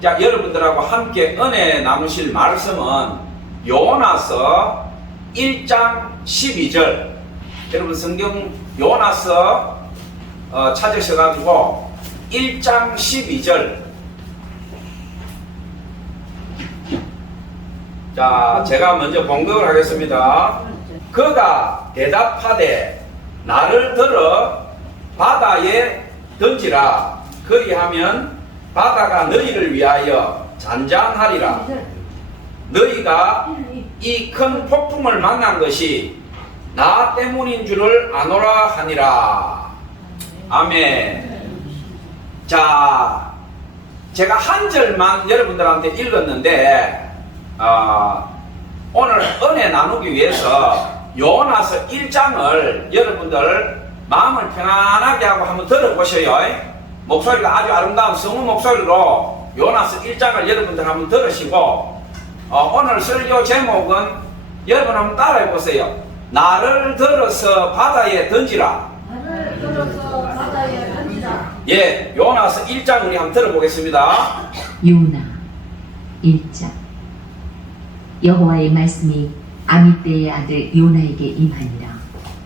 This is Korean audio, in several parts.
자, 여러분들하고 함께 은혜 나누실 말씀은 요나서 1장 12절. 여러분 성경 요나서 찾으셔가지고 1장 12절. 자, 제가 먼저 봉독을 하겠습니다. 그가 대답하되 나를 들어 바다에 던지라. 그리하면 바다가 너희를 위하여 잔잔하리라. 너희가 이 큰 폭풍을 만난 것이 나 때문인 줄을 아노라 하니라. 아멘. 자, 제가 한 절만 여러분들한테 읽었는데 오늘 은혜 나누기 위해서 요나서 1장을 여러분들 마음을 편안하게 하고 한번 들어보셔요. 목소리가 아주 아름다운 성우 목소리로 요나서 1장을 여러분들 한번 들으시고 오늘 설교 제목은 여러분 한번 따라해 보세요. 나를 들어서 바다에 던지라. 나를 들어서 바다에 던지라. 예, 요나서 1장 우리 한번 들어보겠습니다. 요나 1장. 여호와의 말씀이 아미떼의 아들 요나에게 임하니라.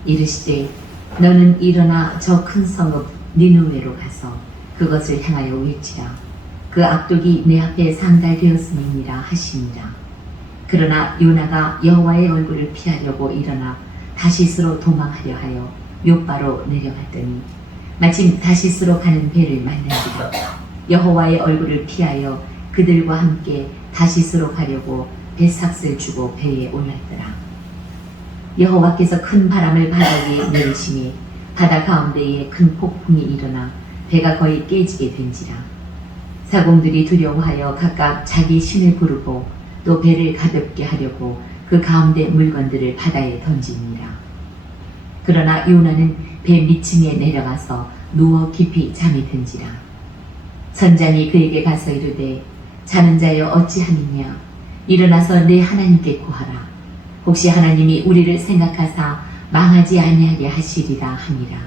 이르시되 너는 일어나 저 큰 성읍 니느웨로 가서 그것을 향하여 외치라. 그 악독이 내 앞에 상달되었음이니라 하시니라. 그러나 요나가 여호와의 얼굴을 피하려고 일어나 다시스로 도망하려 하여 욥바로 내려갔더니 마침 다시스로 가는 배를 만난지라. 여호와의 얼굴을 피하여 그들과 함께 다시스로 가려고 배삭을 주고 배에 올랐더라. 여호와께서 큰 바람을 바다 위에 내리시니 바다 가운데에 큰 폭풍이 일어나 배가 거의 깨지게 된지라. 사공들이 두려워하여 각각 자기 신을 부르고 또 배를 가볍게 하려고 그 가운데 물건들을 바다에 던지니라. 그러나 요나는 배 밑층에 내려가서 누워 깊이 잠이 든지라. 선장이 그에게 가서 이르되 자는 자여 어찌하느냐. 일어나서 내 하나님께 구하라. 혹시 하나님이 우리를 생각하사 망하지 아니하게 하시리라 하니라.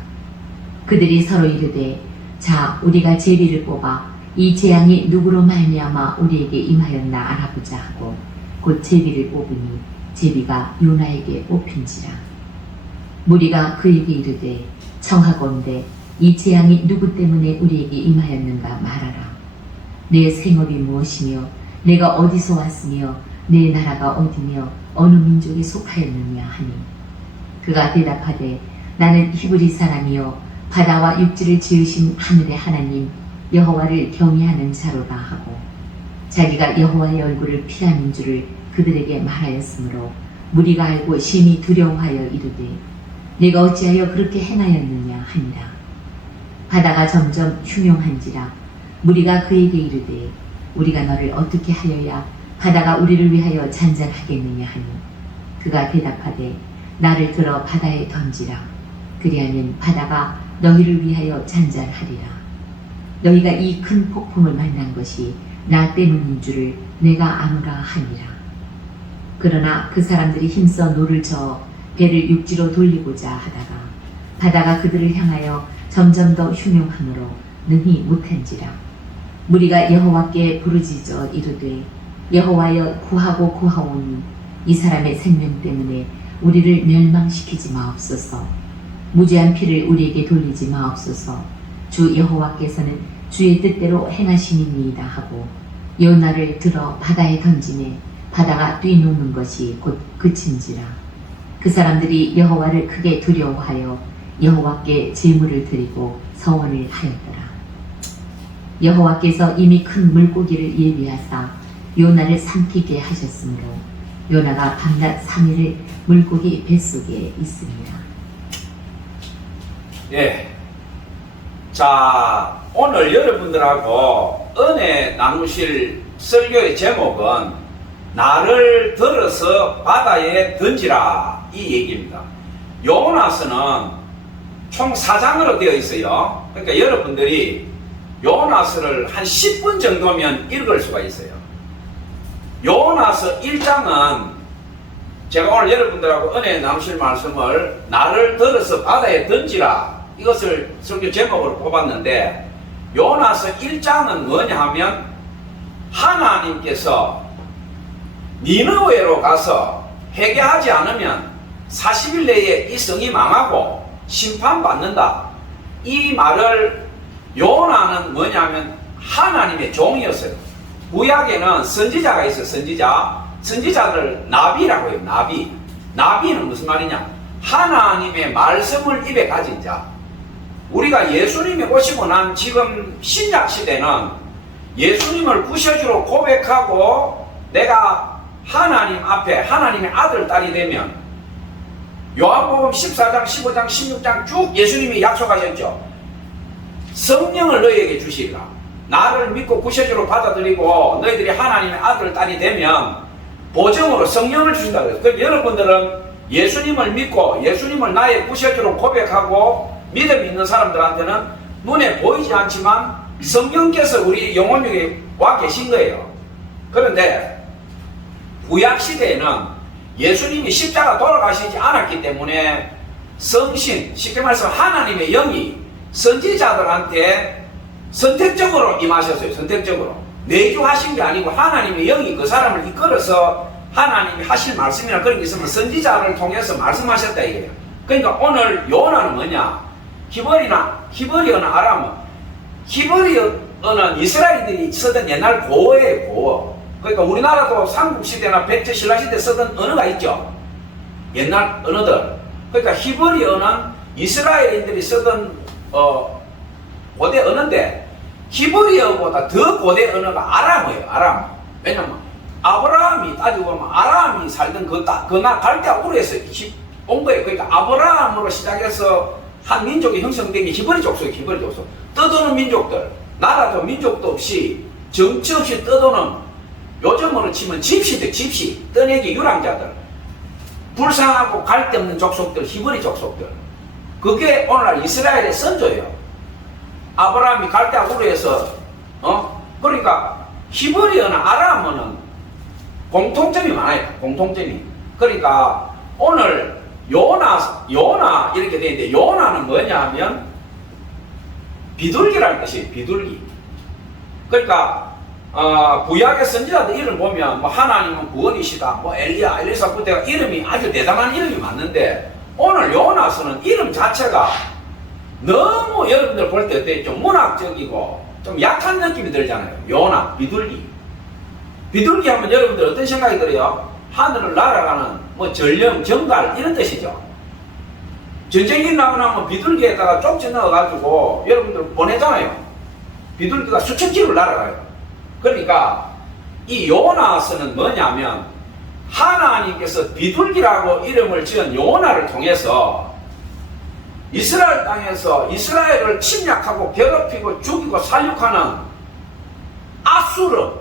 그들이 서로 이르되 자 우리가 제비를 뽑아 이 재앙이 누구로 말미암아 우리에게 임하였나 알아보자 하고 곧 제비를 뽑으니 제비가 요나에게 뽑힌지라. 무리가 그에게 이르되 청하건대 이 재앙이 누구 때문에 우리에게 임하였는가 말하라. 내 생업이 무엇이며 내가 어디서 왔으며 내 나라가 어디며 어느 민족에 속하였느냐 하니 그가 대답하되 나는 히브리 사람이요 바다와 육지를 지으신 하늘의 하나님 여호와를 경외하는 자로라 하고 자기가 여호와의 얼굴을 피하는 줄을 그들에게 말하였으므로 무리가 알고 심히 두려워하여 이르되 내가 어찌하여 그렇게 행하였느냐 하니라. 바다가 점점 흉용한지라. 무리가 그에게 이르되 우리가 너를 어떻게 하여야 바다가 우리를 위하여 잔잔하겠느냐 하니 그가 대답하되 나를 들어 바다에 던지라. 그리하면 바다가 너희를 위하여 잔잔하리라. 너희가 이 큰 폭풍을 만난 것이 나 때문인 줄을 내가 아노라 하니라. 그러나 그 사람들이 힘써 노를 저어 배를 육지로 돌리고자 하다가 바다가 그들을 향하여 점점 더 흉용함으로 능히 못한지라. 무리가 여호와께 부르짖어 이르되 여호와여 구하고 구하오니 이 사람의 생명 때문에 우리를 멸망시키지 마옵소서. 무죄한 피를 우리에게 돌리지 마옵소서. 주 여호와께서는 주의 뜻대로 행하시니이다 하고 요나를 들어 바다에 던지매 바다가 뛰노는 것이 곧 그친지라. 그 사람들이 여호와를 크게 두려워하여 여호와께 제물을 드리고 서원을 하였더라. 여호와께서 이미 큰 물고기를 예비하사 요나를 삼키게 하셨으므로 요나가 밤낮 3일을 물고기 뱃속에 있습니다. 예. 자, 오늘 여러분들하고 은혜 나누실 설교의 제목은 나를 들어서 바다에 던지라 이 얘기입니다. 요나서는 총 4장으로 되어 있어요. 그러니까 여러분들이 요나서를 한 10분 정도면 읽을 수가 있어요. 요나서 1장은 제가 오늘 여러분들하고 은혜 나누실 말씀을 나를 들어서 바다에 던지라 이것을 설교 제목으로 뽑았는데 요나서 1장은 뭐냐 하면 하나님께서 니느웨로 가서 회개하지 않으면 40일 내에 이 성이 망하고 심판받는다. 이 말을 요나는 뭐냐면 하나님의 종이었어요. 구약에는 선지자가 있어요. 선지자들 나비라고 해요. 나비는 무슨 말이냐? 하나님의 말씀을 입에 가진 자. 우리가 예수님이 오시고 난 지금 신약 시대는 예수님을 구세주로 고백하고 내가 하나님 앞에 하나님의 아들 딸이 되면 요한복음 14장 15장 16장 쭉 예수님이 약속하셨죠. 성령을 너희에게 주시리라. 나를 믿고 구세주로 받아들이고 너희들이 하나님의 아들 딸이 되면 보증으로 성령을 주신다 그래요. 그럼 여러분들은 예수님을 믿고 예수님을 나의 구세주로 고백하고 믿음 있는 사람들한테는 눈에 보이지 않지만 성령께서 우리 영혼력에 와 계신 거예요. 그런데 구약 시대에는 예수님이 십자가 돌아가시지 않았기 때문에 성신, 쉽게 말해서 하나님의 영이 선지자들한테 선택적으로 임하셨어요. 선택적으로. 내주하신 게 아니고 하나님의 영이 그 사람을 이끌어서 하나님이 하실 말씀이나 그런 게 있으면 선지자를 통해서 말씀하셨다 이거예요. 그러니까 오늘 요나는 뭐냐? 히브리어는 아람어. 히브리어는 이스라엘들이 쓰던 옛날 고어예요. 고어. 그러니까 우리나라도 삼국시대나 백제 신라시대 쓰던 언어가 있죠. 옛날 언어들. 그러니까 히브리어는 이스라엘인들이 쓰던 고대 언어인데 히브리어보다 더 고대 언어가 아람어예요. 아람. 왜냐면 아브라함이 따지고 보면 아람이 살던 그나 갈대아 우르에서 온 거예요. 그러니까 아브라함으로 시작해서 한 민족이 형성된 게 히브리 족속이에요. 히브리 족속. 떠도는 민족들. 나라도 민족도 없이 정치 없이 떠도는 요즘으로 치면 집시들, 집시. 떠내기 유랑자들. 불쌍하고 갈데 없는 족속들, 히브리 족속들. 그게 오늘날 이스라엘의 선조예요. 아브라함이 갈대아 우르에서 그러니까 히브리어나 아람어는 공통점이 많아요. 공통점이. 그러니까 오늘 요나 이렇게 되는데 요나는 뭐냐 하면 비둘기라는 뜻이에요. 비둘기. 그러니까 구약의 선지자들 이름 보면 뭐 하나님은 구원이시다, 뭐 엘리야, 엘리사 그때가 이름이 아주 대단한 이름이 많는데 오늘 요나서는 이름 자체가 너무 여러분들 볼 때 어때요? 좀 문학적이고 좀 약한 느낌이 들잖아요. 요나, 비둘기. 비둘기 하면 여러분들 어떤 생각이 들어요? 하늘을 날아가는 뭐 전령, 정갈 이런 뜻이죠. 전쟁이 나면 비둘기에다가 쪽지 넣어가지고 여러분들 보내잖아요. 비둘기가 수천 킬로를 날아가요. 그러니까 이 요나서는 뭐냐면 하나님께서 비둘기라고 이름을 지은 요나를 통해서 이스라엘 땅에서 이스라엘을 침략하고 괴롭히고 죽이고 살육하는 아수르,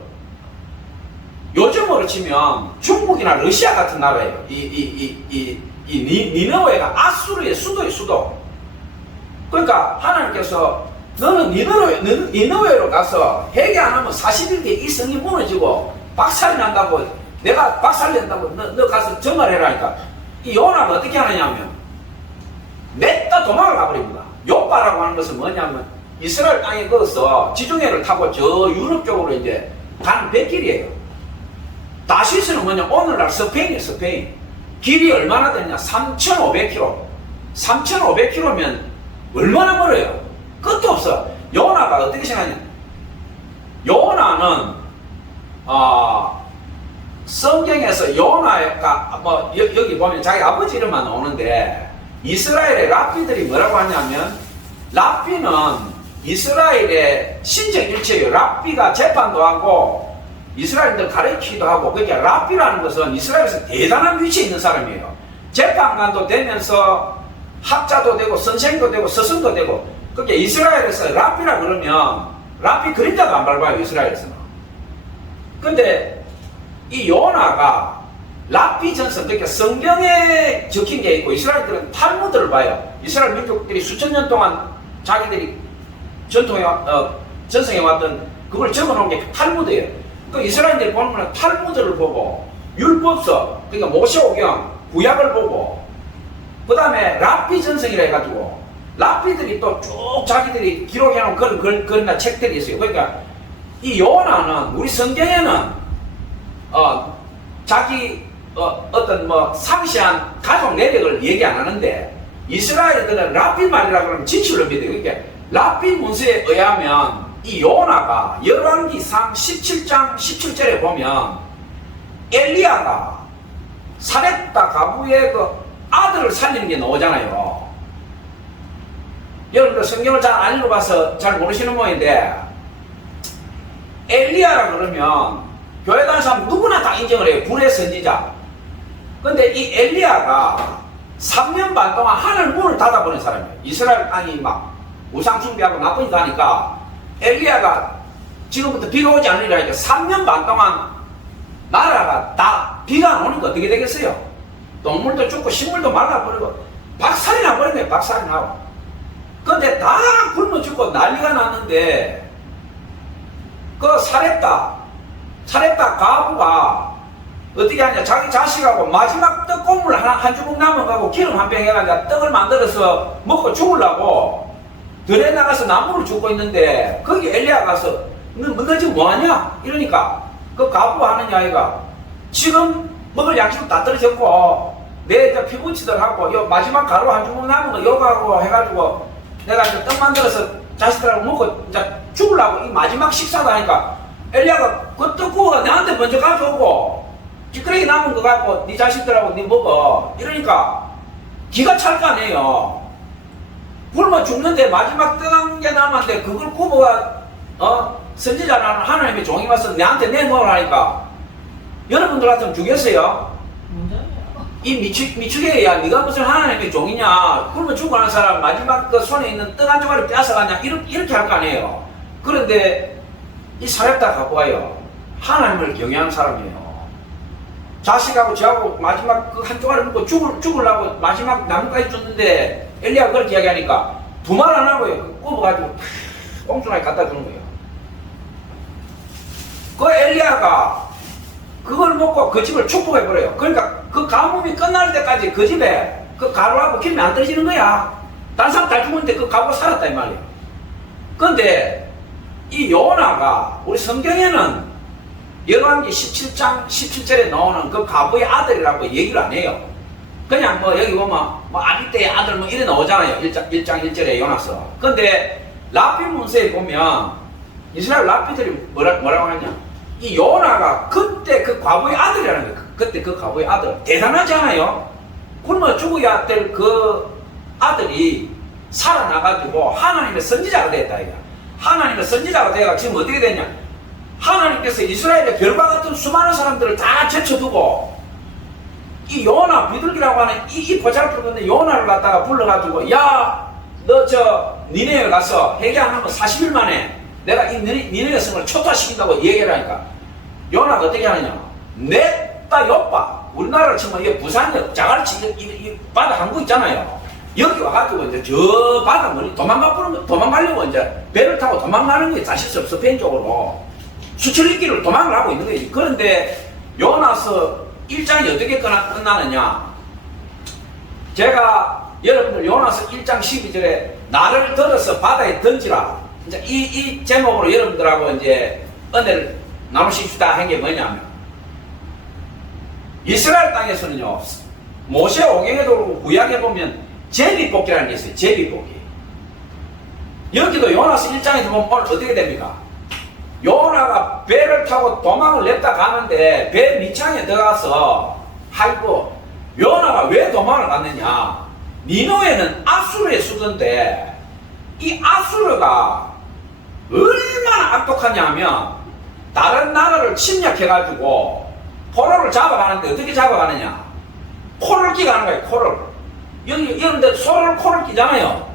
요즘으로 치면 중국이나 러시아 같은 나라예요. 니느웨가 아수르의 수도예요. 수도. 그러니까 하나님께서 너는 니느웨로 가서 회개 안 하면 40일 뒤에 이 성이 무너지고 박살이 난다고, 내가 박살낸다고 너 가서 정말해라니까. 이 요나가 어떻게 하느냐면 냈다 도망을 가버립니다. 요바라고 하는 것은 뭐냐면 이스라엘 땅에 거기서 지중해를 타고 저 유럽 쪽으로 이제 가는 백길이에요. 다시스는 뭐냐? 오늘날 스페인이에요. 스페인. 길이 얼마나 되냐? 3,500km. 3,500km면 얼마나 멀어요? 끝도 없어. 요나가 어떻게 생각하냐? 요나는 성경에서 요나가 뭐 여기 보면 자기 아버지 이름만 나오는데 이스라엘의 랍비들이 뭐라고 하냐면 랍비는 이스라엘의 신정일체예요. 랍비가 재판도 하고 이스라엘들 가르치기도 하고, 그러니까 랍비라는 것은 이스라엘에서 대단한 위치에 있는 사람이에요. 재판관도 되면서 학자도 되고 선생도 되고 스승도 되고. 그러니까 이스라엘에서 랍비라 그러면 랍비 그림자도 안 밟아요. 이스라엘에서는. 근데 이 요나가 랍비 전선, 그러니까 성경에 적힌 게 있고 이스라엘들은 탈무드를 봐요. 이스라엘 민족들이 수천 년 동안 자기들이 전승해왔던 그걸 적어놓은 게 탈무드예요. 그 이스라엘들이 보면 탈무드를 보고 율법서, 그러니까 모세오경, 구약을 보고 그 다음에 랍비 전승이라 해가지고 랍비들이 또 쭉 자기들이 기록해놓은 그런 책들이 있어요. 그러니까 이 요나는 우리 성경에는 자기 어떤 뭐 상시한 가족 내력을 얘기 안 하는데 이스라엘들은 랍비 말이라 그러면 진실로 믿어요. 그러니까 랍비 문서에 의하면 이 요나가 열왕기상 17장 17절에 보면 엘리야가 사렙다 가부의 그 아들을 살리는 게 나오잖아요. 여러분들 성경을 잘 안 읽어봐서 잘 모르시는 모양인데 엘리야라 그러면 교회 다니는 사람 누구나 다 인정을 해요. 불의 선지자. 근데 이 엘리야가 3년 반 동안 하늘 문을 닫아버린 사람이에요. 이스라엘 땅이 막 우상 숭배하고 나쁜 짓 하니까 엘리야가 지금부터 비가 오지 않으리라 3년 반 동안 나라가 다 비가 안 오니까 어떻게 되겠어요? 동물도 죽고 식물도 말라버리고 박살이 나버린 거예요. 박살이 나고. 근데 다 굶어 죽고 난리가 났는데 그 사렙다 가부가 어떻게 하냐, 자기 자식하고 마지막 떡고물 한 주먹 남아가고 기름 한 병 해가지고 떡을 만들어서 먹고 죽으려고 들에 나가서 나무를 줍고 있는데 거기 엘리야 가서 너 지금 뭐하냐? 이러니까 그 가부가 하는 이야기가 지금 먹을 양식도 다 떨어졌고 내 이제 피부치들하고 요 마지막 가루 한 주먹 남은 거 요거하고 해가지고 내가 이제 떡 만들어서 자식들하고 먹고 이제 죽으려고 이 마지막 식사도 하니까 엘리야가 그 떡구가 나한테 먼저 가져오고 찌끄레기 남은 거 갖고 네 자식들하고 네 먹어 이러니까 기가 찰 거 아니에요. 굶어 죽는데 마지막 떡 한 개 남았는데 그걸 구보가 선지자라는 하나님의 종이 와서 내한테 내놓으라니까 여러분들 같으면 죽였어요. 이 미추게야 네가 무슨 하나님의 종이냐, 굶어 죽어가는 사람 마지막 그 손에 있는 떡 한 조각을 뺏어가냐 이렇게 할 거 아니에요. 그런데 이 사렙다 가보아요. 하나님을 경외하는 사람이에요. 자식하고 저하고 마지막 그 한 조각을 먹고 죽으려고 마지막 나무까지 줬는데 엘리야가 그렇게 이야기하니까 두 말 안 하고요. 굽어가지고 꽁충하게 갖다 주는 거예요. 그 엘리야가 그걸 먹고 그 집을 축복해버려요. 그러니까 그 가뭄이 끝날 때까지 그 집에 그 가루하고 기름이 안 떨어지는 거야. 다른 사람 다 죽었는데 그 가루가 살았다 이 말이에요. 그런데 이 요나가 우리 성경에는 열왕기 17장 17절에 나오는 그 가부의 아들이라고 얘기를 안 해요. 그냥 뭐 여기 보면 뭐 아비떼의 아들 뭐 이래 나오잖아요. 1장 1절에 요나서. 근데 랍비 문서에 보면 이스라엘 랍비들이 뭐라고 하냐, 이 요나가 그때 그 과부의 아들이라는 거예요. 그때 그 과부의 아들 대단하지 않아요? 굶어 죽어야 될 그 아들이 살아나가지고 하나님의 선지자가 됐다 이거야. 하나님의 선지자가 돼가 지금 어떻게 됐냐, 하나님께서 이스라엘의 별과 같은 수많은 사람들을 다 제쳐두고 이 요나 비둘기라고 하는 이 보잘것없는 요나를 갖다가 불러가지고 야 너 저 니네에 가서 회개하는 거 40일 만에 내가 이 니네의 성을 초토화시킨다고 얘기를 하니까 요나가 어떻게 하느냐, 냈다 옆바 우리나라로 치면 이게 부산역 자갈치 이 바다 항구 있잖아요. 여기 와가지고 이제 저 바다 멀리 도망가려고 이제 배를 타고 도망가는 게 사실 스페인 쪽으로 수출입기를 도망을 하고 있는 거지. 그런데 요나서 1장이 어떻게 끝나느냐, 제가 여러분들 요나서 1장 12절에 나를 들어서 바다에 던지라, 이제 이 제목으로 여러분들하고 이제 은혜를 나누십시다 한 게 뭐냐면, 이스라엘 땅에서는요 모세 오경에도 그렇고 구약에 보면 제비뽑기라는 게 있어요. 제비뽑기. 여기도 요나서 1장에 보면 오늘 어떻게 됩니까? 요나가 배를 타고 도망을 냈다 가는데 배 밑창에 들어가서 아이고 요나가 왜 도망을 갔느냐, 니누에는 아수르의 수도인데 이 아수르가 얼마나 악독하냐 하면 다른 나라를 침략해가지고 포로를 잡아가는데 어떻게 잡아가느냐, 코를 끼가는 거예요. 코를 여러분들 소를 코를 끼잖아요.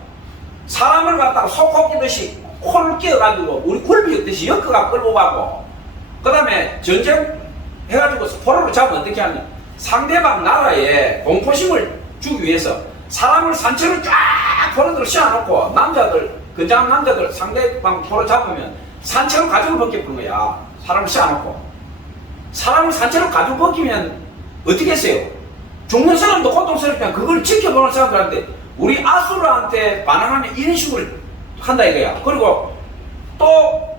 사람을 갖다가 소코 끼듯이 코를 끼어가지고 우리 굴비 엮듯이 엮어가 끌고 가고, 그 다음에 전쟁 해가지고 포로를 잡으면 어떻게 하냐, 상대방 나라에 공포심을 주기 위해서 사람을 산채로 쫙 포로들을 씌워놓고 남자들 건장한 남자들 상대방 포로 잡으면 산채로 가죽을 벗겨버린 거야. 사람을 씌워놓고 사람을 산채로 가죽 벗기면 어떻게 했어요? 죽는 사람도 고통스럽지만 그걸 지켜보는 사람들한테 우리 아수르한테 반항하면 이런 식으로 한다 이거야. 그리고 또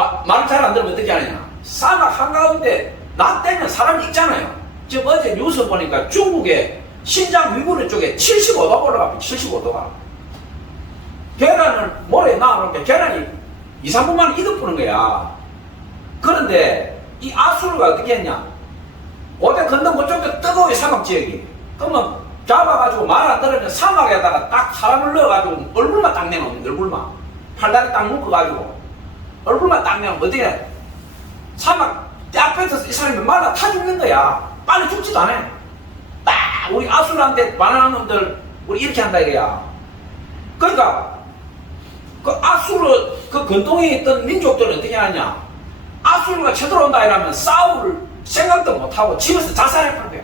말을 잘 안 들으면 어떻게 하느냐. 사막 한가운데 낮 되면 사람이 있잖아요. 지금 어제 뉴스 보니까 중국의 신장 위구르 쪽에 75도가 올라갑니다. 75도가. 계란을 모래에 놔놓으니까 계란이 2, 3분만 익어보는 거야. 그런데 이 아수르가 어떻게 했냐. 고대 건너 그쪽에 뜨거운 사막 지역이. 그러면 잡아가지고 말 안 들으면 사막에다가 딱 사람을 넣어가지고 얼굴만 딱 내놓으면 얼굴만. 팔다리 딱 묶어가지고 얼굴만 딱 내놓으면 어떻게 해. 사막 앞에서 이 사람이 말라 타 죽는 거야. 빨리 죽지도 않아. 딱 우리 아수르한테 반항한 놈들 우리 이렇게 한다 이거야. 그러니까 그 아수르 그 근동에 있던 민족들은 어떻게 하냐. 아수르가 쳐들어온다 이러면 싸울 생각도 못하고 집에서 자살할 거야.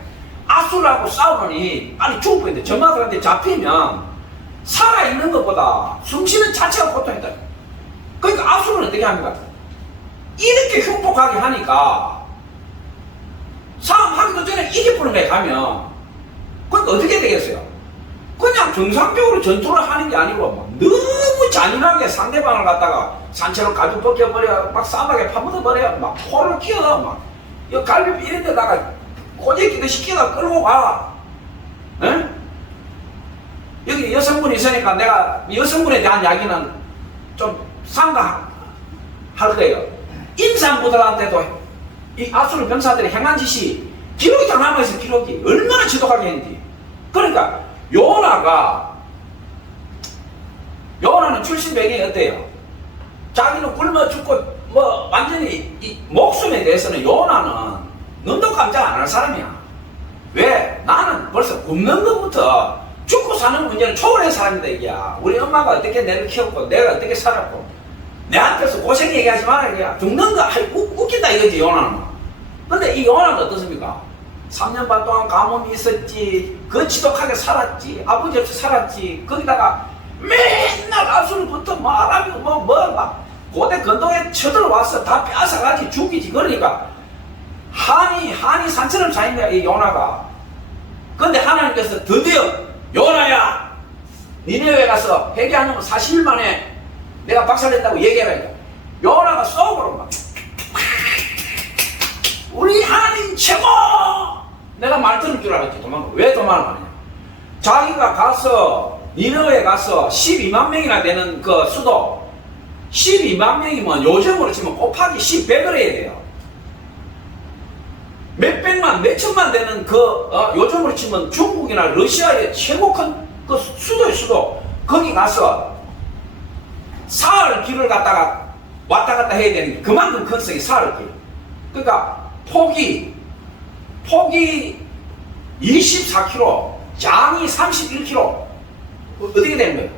아수르하고 싸우더니 빨리 죽을 뻔했는데 전마들한테 잡히면 살아있는 것보다 숨쉬는 자체가 고통이다. 그러니까 아수르는 어떻게 합니까? 이렇게 흉폭하게 하니까 싸움하기도 전에 이겨보는 거에 가면 그러니까 어떻게 되겠어요? 그냥 정상적으로 전투를 하는 게 아니고 막 너무 잔인하게 상대방을 갖다가 산채로 가죽 벗겨버려 막 사막에 파묻어버려 막 포를 끼워 막 갈비뼈 이런 데다가 꼬재끼듯이 끼워 끌고 가. 에? 여기 여성분이 있으니까 내가 여성분에 대한 이야기는 좀 삼가할 거예요. 임산부들한테도 이 아수르 병사들이 행한 짓이 기록이 다 남아있어. 기록이 얼마나 지독하게 했는지. 그러니까 요나는 출신 배경이 어때요? 자기는 굶어 죽고 뭐 완전히 이 목숨에 대해서는 요나는 눈도 깜짝 안 할 사람이야. 왜? 나는 벌써 굶는 것부터 죽고 사는 문제를 초월한 사람이다 이게야. 우리 엄마가 어떻게 내를 키웠고 내가 어떻게 살았고 내한테서 고생 얘기하지 마라 이게야. 죽는 거 웃긴다 이거지 요나는. 근데 이 요나는 어떻습니까? 3년 반 동안 가뭄이 있었지. 그 지독하게 살았지. 아버지 없이 살았지. 거기다가 맨날 아수르부터 말하고 막 고대 건동에 쳐들어와서 다 뺏어가지 죽이지. 그러니까 한이 산처럼 쌓인 거야 이 요나가. 근데 하나님께서 드디어 요나야 니네웨 가서 회개한 놈은 40일 만에 내가 박살냈다고 얘기해라 이거. 요나가 속으로 막 우리 하나님 최고! 내가 말 들을 줄 알았지. 왜 도망을 가느냐. 자기가 가서 니느웨에 가서 12만 명이나 되는 그 수도 12만 명이면 요즘으로 치면 곱하기 10배를 해야 돼요. 몇백만 몇천만 되는 요즘으로 치면 중국이나 러시아의 최고 큰 그 수도의 수도. 거기 가서 사흘 길을 갖다가 왔다 갔다 해야 되는 게 그만큼 큰 성이 사흘 길. 그러니까 폭이 24km, 장이 31km. 어떻게 되는 거예요?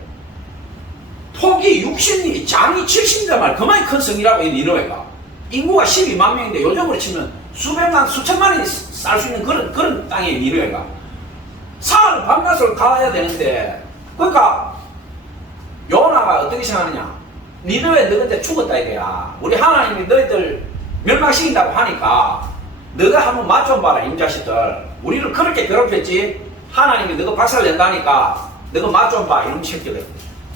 폭이 60mm, 장이 70mm 말 그만이 큰 성이라고 이 니느웨가. 인구가 12만 명인데 요즘으로 치면 수백만, 수천만이 살 수 있는 그런 땅이에요 니느웨가. 사흘 밤낮을 가야 되는데 그러니까 요나가 어떻게 생각하느냐. 니느웨 너희들 죽었다 이거야. 우리 하나님이 너희들 멸망시킨다고 하니까 너가 한번 맛 좀 봐라 임자식들. 우리를 그렇게 괴롭혔지. 하나님이 너가 박살낸다니까 너가 맛 좀 봐 이런 새끼들.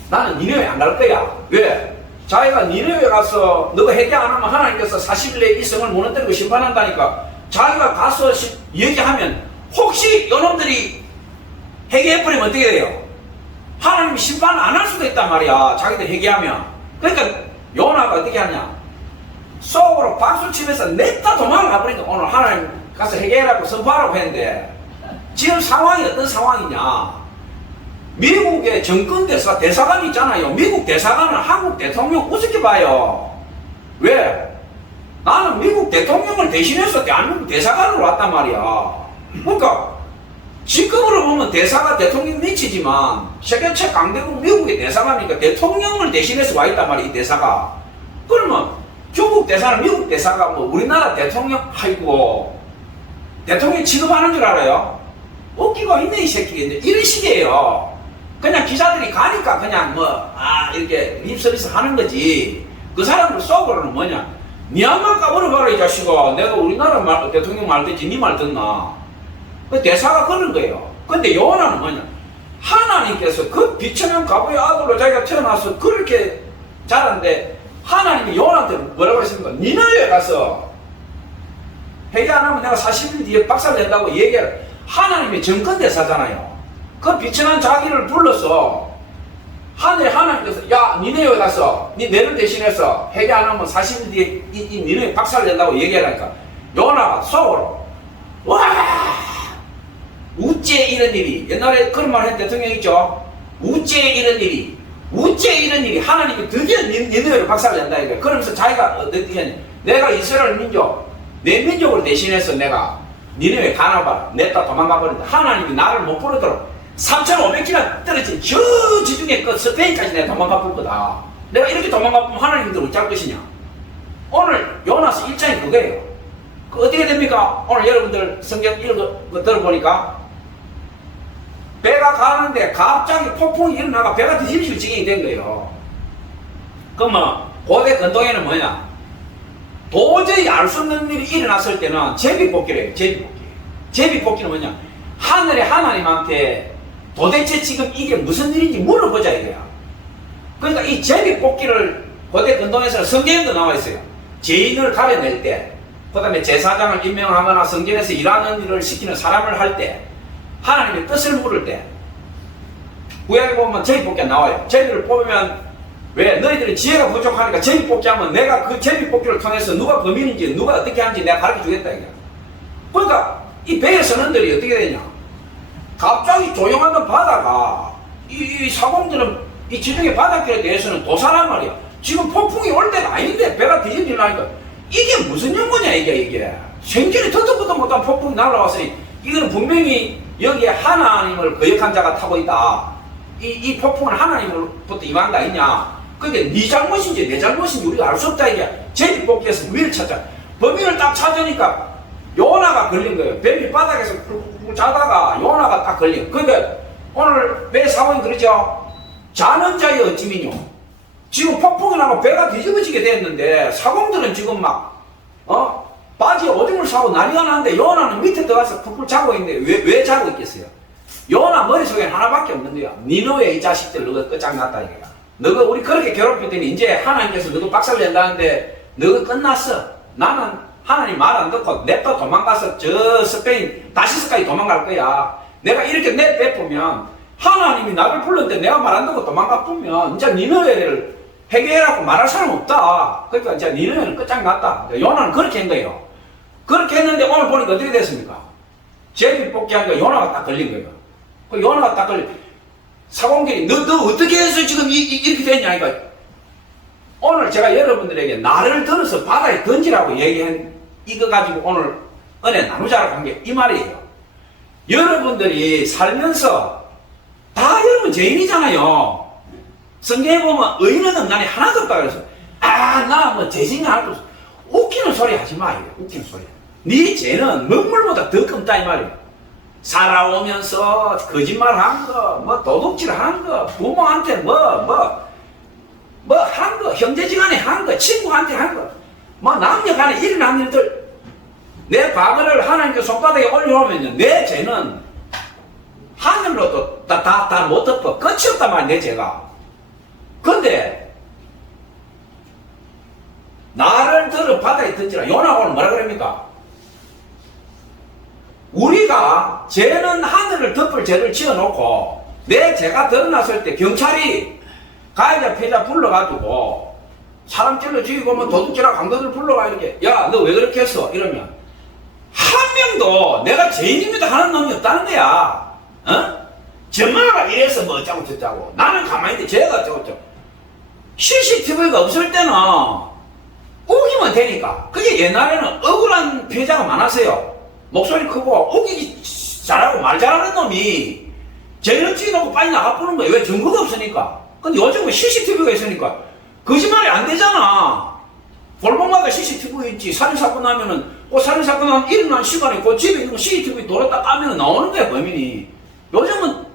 나는 니네웨 안 갈 거야. 왜? 자기가 니네웨 가서 너가 회개 안 하면 하나님께서 40일 내에 이 성을 무너뜨리고 심판한다니까. 자기가 가서 얘기하면 혹시 이놈들이 회개해버리면 어떻게 돼요? 하나님이 심판 안 할 수도 있단 말이야. 자기들 회개하면. 그러니까 요나가 어떻게 하냐. 속으로 박수치면서 냈다 도망을 가버리니까 오늘 하나님 가서 회개하라고 선포하라고 했는데 지금 상황이 어떤 상황이냐. 미국의 정권대사 대사관이 있잖아요. 미국 대사관은 한국 대통령 우습게 봐요. 왜? 나는 미국 대통령을 대신해서 대한민국 대사관으로 왔단 말이야. 그러니까 지금으로 보면 대사가 대통령 밑이지만 세계 최강대국 미국의 대사관이니까 대통령을 대신해서 와 있단 말이야 이 대사가. 그러면 중국 대사는 미국 대사가 뭐 우리나라 대통령 아이고 대통령 취급하는 줄 알아요? 웃기고 있네 이 새끼인데 이런 식이에요. 그냥 기자들이 가니까 그냥 이렇게 립서비스 하는 거지. 그 사람들 속으로는 뭐냐. 니 한말 까버려봐라 이 자식아. 내가 우리나라 대통령 말 듣지 니 말 듣나. 그 대사가 그런 거예요. 근데 요나는 뭐냐. 하나님께서 그 비천한 가부의 아들로 자기가 태어나서 그렇게 자랐는데 하나님이 요나한테 뭐라고 했습니까? 니네에 가서 회개 안 하면 내가 40일 뒤에 박살 낸다고 얘기해라. 하나님이 정권대사잖아요. 그 비천한 자기를 불러서 하늘에 하나님께서 야 니네에 가서 니네를 대신해서 회개 안 하면 40일 뒤에 이 니네 박살 낸다고 얘기하라니까 요나가 속으로 와 우째 이런 일이 옛날에 그런 말 했던 대통령 있죠. 우째 이런 일이 우째 이런 일이 하나님이 드디어 니네를 박살 낸다 이거야. 그러면서 자기가 어떻게 하냐 내가 이스라엘 민족 내 민족을 대신해서 내가 니네에 가나봐 냈다 도망가 버린다. 하나님이 나를 못 부르도록 3,500km 떨어진 저 지중해 그 스페인까지 내가 도망가 볼 거다. 내가 이렇게 도망가 보면 하나님들 어찌할 것이냐. 오늘 요나서 1장이 그거예요. 그 어떻게 됩니까? 오늘 여러분들 성경 읽어 들어보니까 배가 가는데 갑자기 폭풍이 일어나가 배가 뒤집힐 지경이 된 거예요. 그러면 고대 근동에는 뭐냐? 도저히 알 수 없는 일이 일어났을 때는 제비뽑기래요. 제비뽑기. 제비뽑기는 뭐냐? 하늘의 하나님한테 도대체 지금 이게 무슨 일인지 물어보자 이거야. 그러니까 이 제비뽑기를 고대 근동에서는 성경에도 나와 있어요. 죄인을 가려낼 때, 그 다음에 제사장을 임명하거나 성전에서 일하는 일을 시키는 사람을 할 때, 하나님의 뜻을 물을 때, 구약에 보면 제비뽑기가 나와요. 제비를 뽑으면 왜? 너희들이 지혜가 부족하니까 제비뽑기 하면 내가 그 제비뽑기를 통해서 누가 범인인지 누가 어떻게 하는지 내가 가르쳐 주겠다 이거야. 그러니까 이 배의 선원들이 어떻게 되냐? 갑자기 조용하던 바다가 이 사공들은 이 지중해 바닷길에 대해서는 도사란 말이야. 지금 폭풍이 올 때가 아닌데 배가 뒤집히려니까 이게 무슨 연고냐 이게 생전에 듣도 보도 못한 폭풍이 날아왔으니 이거는 분명히 여기에 하나님을 거역한 자가 타고 있다. 이 폭풍은 하나님으로부터 임한다 있냐? 근데 네 잘못인지 내 잘못인지 우리가 알 수 없다 이게. 제비뽑기에서 위를 찾자. 범인을 딱 찾으니까 요나가 걸린 거예요. 배 밑바닥에서 꿀꿀꿀 자다가 요나가 딱 걸린 거예요. 그러니까 오늘 배 상황이 그러죠. 자는 자의 어찌미뇨. 지금 폭풍이 나고 배가 뒤집어지게 됐는데 사공들은 지금 막 바지에 오줌을 싸고 난리가 나는데 요나는 밑에 들어가서 푹푹 자고 있는데 왜 자고 있겠어요? 요나 머릿속에 하나밖에 없는 거야. 니노의 이 자식들 너가 끝장났다 이거야. 너가 우리 그렇게 괴롭혔더니 이제 하나님께서 너가 박살 낸다는데 너가 끝났어. 나는 하나님 말 안 듣고 냅다 도망가서 저 스페인 다시스까지 도망갈 거야. 내가 이렇게 내뱉으면 하나님이 나를 불렀는데 내가 말 안 듣고 도망가 보면 이제 니느웨를 해결하라고 말할 사람 없다. 그러니까 이제 니느웨는 끝장났다. 요나는 그렇게 한 거예요. 그렇게 했는데 오늘 보니까 어떻게 됐습니까? 제비뽑기 하니까 요나가 딱 걸린 거예요. 그 요나가 딱 걸린 사공들이 너 어떻게 해서 지금 이렇게 됐냐 이거. 오늘 제가 여러분들에게 나를 들어서 바다에 던지라고 얘기한 이거 가지고 오늘 은혜 나누자라고 한 게 이 말이에요. 여러분들이 살면서 다 여러분 죄인이잖아요. 성경에 보면 의인은 없나니 하나도 없다 그래서 나 뭐 죄진이 할 거 없어. 웃기는 소리 하지 마 이거. 웃기는 소리. 네 죄는 먹물보다 더 끔다 이 말이에요. 살아오면서 거짓말한 거, 뭐 도둑질한 거, 부모한테 뭐 한 거, 형제지간에 한 거, 친구한테 한 거, 뭐 남녀간에 일어난 일들 내 과거를 하나님께 손바닥에 올려놓으면요 내 죄는 하늘로도 다 못 덮어. 끝이 없단 말이야 내 죄가. 근데 나를 들어 바다에 던지라. 요나가 오늘 뭐라 그럽니까? 우리가 죄는 하늘을 덮을 죄를 지어놓고 내 죄가 드러났을 때 경찰이 가해자 피해자 불러가지고 사람 찔러 죽이고 뭐 도둑질하고 강도들 불러가 이렇게 야 너 왜 그렇게 했어? 이러면 한 명도 내가 죄인입니다 하는 놈이 없다는 거야. 전마가 이래서 뭐 어쩌고 저쩌고 나는 가만히 있는데 죄가 어쩌고 저쩌고. CCTV가 없을 때는 우기면 되니까. 그게 옛날에는 억울한 피해자가 많았어요. 목소리 크고 우기기 잘하고 말 잘하는 놈이 죄를 찍어놓고 빨리 나가보는 거예요. 왜? 증거가 없으니까. 근데 요즘은 CCTV가 있으니까 거짓말이 안 되잖아. 골목마다 CCTV 있지. 살인사건 나면은 그 살인사건 한 일어난 시간에 그 집에 있는 CCTV 돌았다 까면 나오는 거야 범인이. 요즘은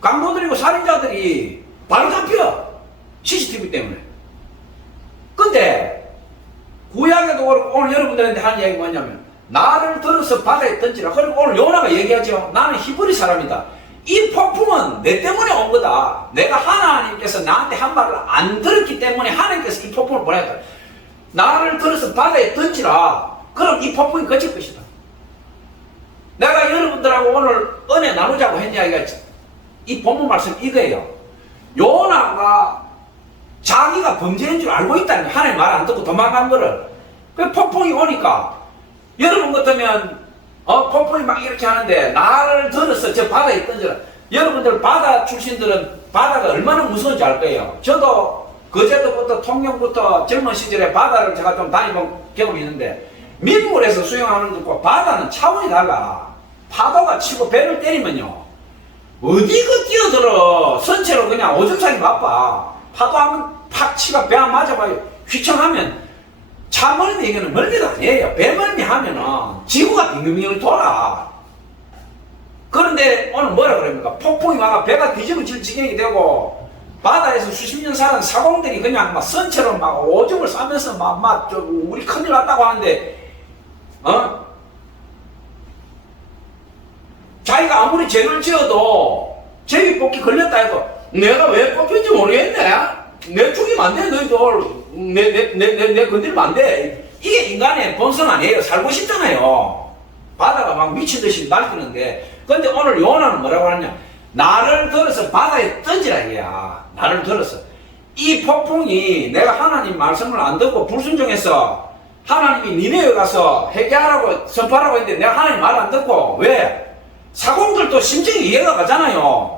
강도들이고 살인자들이 바로 잡혀. CCTV 때문에. 근데 구약에도 그렇고 오늘 여러분들한테 하는 이야기가 뭐냐면 나를 들어서 바다에 던지라. 그리고 오늘 요나가 얘기하죠. 나는 히브리 사람이다. 이 폭풍은 내 때문에 온 거다. 내가 하나님께서 나한테 한 말을 안 들었기 때문에 하나님께서 이 폭풍을 보냈다. 나를 들어서 바다에 던지라. 그럼 이 폭풍이 그칠 것이다. 내가 여러분들하고 오늘 은혜 나누자고 한 이야기가 이 본문 말씀 이거예요. 요나가 자기가 범죄인 줄 알고 있다는 거예요. 하나님 말 안 듣고 도망간 거를. 그 폭풍이 오니까 여러분 같으면 폭풍이 막 이렇게 하는데 나를 들어서 저 바다에 던져라. 여러분들 바다 출신들은 바다가 얼마나 무서운지 알 거예요. 저도 그제도부터 통영부터 젊은 시절에 바다를 제가 좀 다니본 경험이 있는데 민물에서 수영하는 것과 바다는 차원이 달라. 파도가 치고 배를 때리면요 어디가 뛰어들어. 선체로 그냥 오줌살이 바빠. 파도 하면 팍 치가 배 안 맞아봐요. 휘청하면 차멀미 이거는 멀미가 아니에요. 배멀미 하면은 지구가 빙글빙글 돌아. 그런데 오늘 뭐라 그럽니까? 폭풍이 와가 배가 뒤집어질 지경이 되고 바다에서 수십 년 사는 사공들이 그냥 막 선체로 막 오줌을 싸면서 막 우리 큰일 났다고 하는데 자기가 아무리 죄를 지어도 제비 뽑기 걸렸다 해도 내가 왜 뽑힌지 모르겠네. 내 죽이면 안 돼. 너희들 내 건드리면 안 돼. 이게 인간의 본성 아니에요. 살고 싶잖아요. 바다가 막 미친듯이 날뛰는데 근데 오늘 요나는 뭐라고 하느냐. 나를 들어서 바다에 던지라 이거야. 나를 들어서. 이 폭풍이 내가 하나님 말씀을 안 듣고 불순종해서 하나님이 니네에 가서 회개하라고 선포하라고 했는데 내가 하나님 말 안 듣고 왜? 사공들도 심정이 이해가 가잖아요.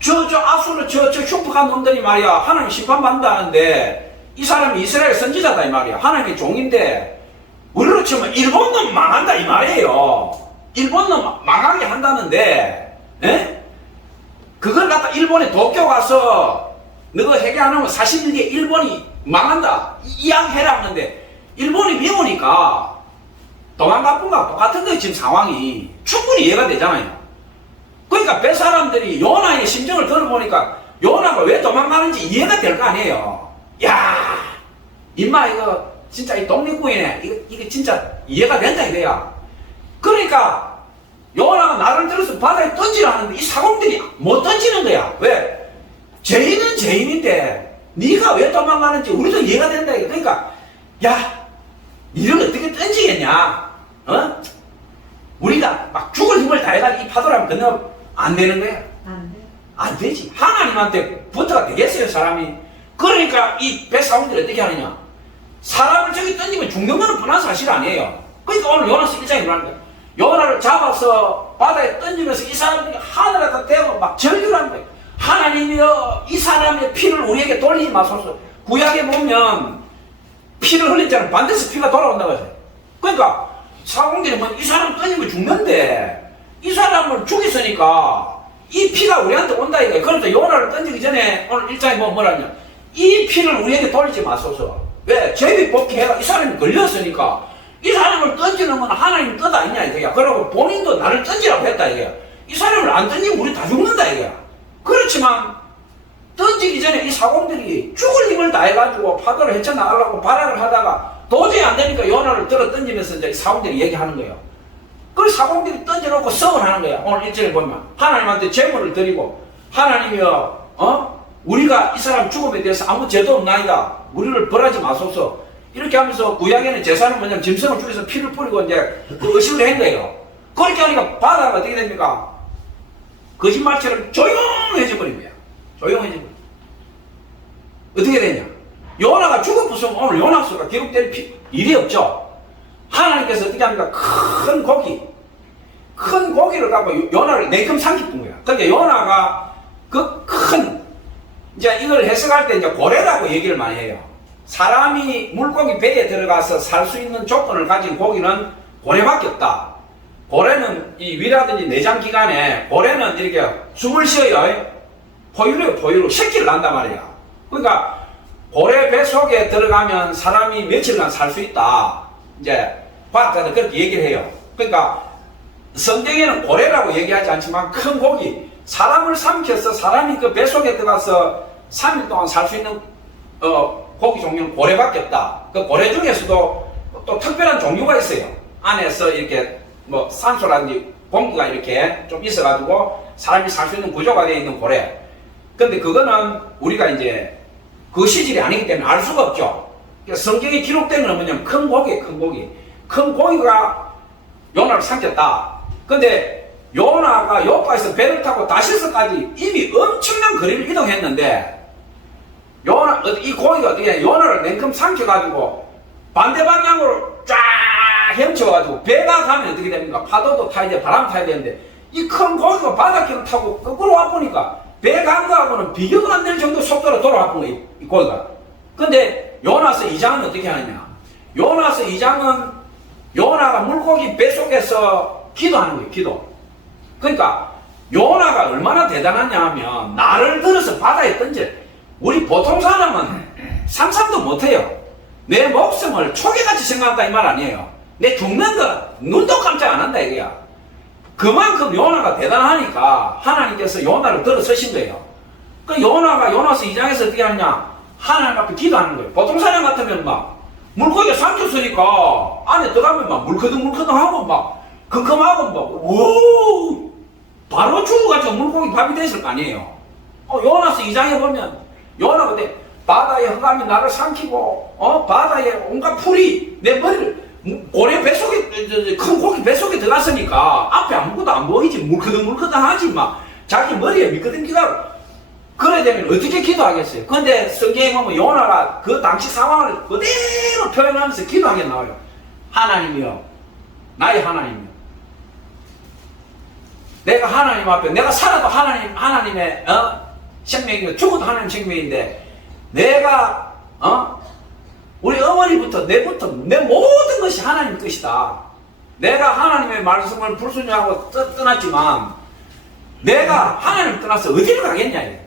저 아수르 저 흉폭한 놈들이 말이야 하나님 심판받는다는데 이 사람이 이스라엘 선지자다 이 말이야. 하나님의 종인데 우리로 치면 일본 놈 망한다 이 말이에요. 일본 놈 망하게 한다는데 에? 그걸 갖다 일본에 도쿄 가서 너가 회개 안 하면 40일 뒤에 일본이 망한다 이야기해라 하는데 일본이 미우니까 도망가뿐 거 똑같은 거예요. 지금 상황이 충분히 이해가 되잖아요. 그러니까 배 사람들이 요나의 심정을 들어보니까 요나가 왜 도망가는지 이해가 될 거 아니에요. 야, 임마 이거 진짜 이 독립구이네. 이거 진짜 이해가 된다 이거야. 그러니까 요나가 나를 들어서 바다에 던지라 하는데 이 사공들이 못 던지는 거야. 왜? 죄인은 죄인인데 네가 왜 도망가는지 우리도 이해가 된다 이거. 그러니까 야, 니를 어떻게 던지겠냐? 우리가 막 죽을 힘을 다해가지고 이 파도를 건너 안 되는 거야. 안 돼. 안 되지. 하나님한테 부터가 되겠어요, 사람이. 그러니까 이 배사공들이 어떻게 하느냐. 사람을 저기 던지면 죽는 거는 뻔한 사실 아니에요. 그러니까 오늘 요나서 1장에 일어나는 거야. 요나를 잡아서 바다에 던지면서 이 사람들이 하늘에다 대고 막 절규를 하는 거예요. 하나님이여 이 사람의 피를 우리에게 돌리지 마소서. 구약에 보면 피를 흘린 자는 반드시 피가 돌아온다고 해서. 그러니까 사공들이 뭐 이 사람 던지면 죽는데 이 사람을 죽였으니까 이 피가 우리한테 온다 이거야. 그러니까 요나를 던지기 전에 오늘 1장에 뭐라냐. 이 피를 우리에게 돌리지 마소서. 왜? 제비 뽑기 해가 이 사람이 걸렸으니까 이 사람을 던지는 건 하나님 뜻 아니냐 이거야. 그러고 본인도 나를 던지라고 했다 이거야. 이 사람을 안 던지면 우리 다 죽는다 이거야. 그렇지만 던지기 전에 이 사공들이 죽을 힘을 다해가지고 파도를 헤쳐나가려고 발악을 하다가 도저히 안 되니까 요나를 들어 던지면서 이제 이 사공들이 얘기하는 거예요. 그래서 사공들이 던져놓고 썩을 하는 거야. 오늘 1절에 보면 하나님한테 제물을 드리고 하나님이여 우리가 이 사람 죽음에 대해서 아무 죄도 없나이다. 우리를 벌하지 마소서. 이렇게 하면서 구약에는 제사는 뭐냐면 짐승을 죽여서 피를 뿌리고 이제 그 의식을 한 거예요. 그렇게 하니까 바다가 어떻게 됩니까? 거짓말처럼 조용해져 버린 거야. 조용해져 버린 거야. 어떻게 되냐? 요나가 죽어부수면 오늘 요나서가 기록될 일이 없죠. 하나님께서 어떻게 합니까? 큰 고기를 갖고 요나를 네큼 삼키는 거야. 그러니까 요나가 그 큰 이제 이걸 해석할 때 이제 고래라고 얘기를 많이 해요. 사람이 물고기 배에 들어가서 살 수 있는 조건을 가진 고기는 고래밖에 없다. 고래는 이 위라든지 내장 기관에 고래는 이렇게 숨을 쉬어요. 포유류 포유류 새끼를 난단 말이야. 그러니까 고래 배 속에 들어가면 사람이 며칠간 살 수 있다. 이제 과학자들 그렇게 얘기를 해요. 그러니까 성경에는 고래라고 얘기하지 않지만 큰 고기, 사람을 삼켜서 사람이 그 배 속에 들어가서 3일 동안 살 수 있는 고기 종류는 고래밖에 없다. 그 고래 중에서도 또 특별한 종류가 있어요. 안에서 이렇게 뭐 산소라든지 공기가 이렇게 좀 있어가지고 사람이 살 수 있는 구조가 되어 있는 고래. 근데 그거는 우리가 이제 그 시질이 아니기 때문에 알 수가 없죠. 그러니까 성경에 기록된 건 뭐냐면 큰 고기예요, 큰 고기. 큰 고기가 요나를 삼켰다. 근데 요나가 요파에서 배를 타고 다시스까지 이미 엄청난 거리를 이동했는데 이 고기가 어떻게 해? 요나를 냉큼 삼켜가지고 반대 방향으로 쫙 헤엄쳐가지고 배가 가면 어떻게 됩니까? 파도도 타야 돼, 바람 타야 되는데 이 큰 고기가 바닷길을 타고 거꾸로 와보니까 배 간 거하고는 비교가 안 될 정도 속도로 돌아와 본 거예요, 이 고기가. 근데 요나서 2장은 어떻게 하느냐? 요나서 2장은 요나가 물고기 뱃속에서 기도하는 거예요, 기도. 그러니까 요나가 얼마나 대단하냐 하면 나를 들어서 바다에 던져. 우리 보통 사람은 상상도 못해요. 내 목숨을 초계같이 생각한다 이 말 아니에요. 내 죽는 거 눈도 깜짝 안 한다 이거야. 그만큼 요나가 대단하니까 하나님께서 요나를 들어서신 거예요. 그 요나가 요나서 2장에서 어떻게 하느냐? 하나님 앞에 기도하는 거예요. 보통 사람 같으면 막 물고기가 삼켰으니까 안에 들어가면 막 물커덩물커덩하고 막 컴컴하고 막 우 바로 죽어가지고 물고기 밥이 됐을 거 아니에요. 요나서 2장에 보면 요나 그때 바다의 흑암이 나를 삼키고 바다에 온갖 풀이 내 머리를 고래 뱃속에 큰 고기 뱃속에 들어갔으니까 앞에 아무것도 안 보이지. 물커덩물커덩하지 막 자기 머리에 미끄덩기가 그래 되면 어떻게 기도하겠어요? 근데 성경에 보면 요나가 그 당시 상황을 그대로 표현하면서 기도한 게 나와요. 하나님이여, 나의 하나님이여, 내가 하나님 앞에 내가 살아도 하나님의 생명이고 죽어도 하나님 생명인데 내가 우리 어머니부터 내 모든 것이 하나님 뜻이다. 내가 하나님의 말씀을 불순종하고 떠났지만 내가 하나님 떠나서 어디를 가겠냐 이게.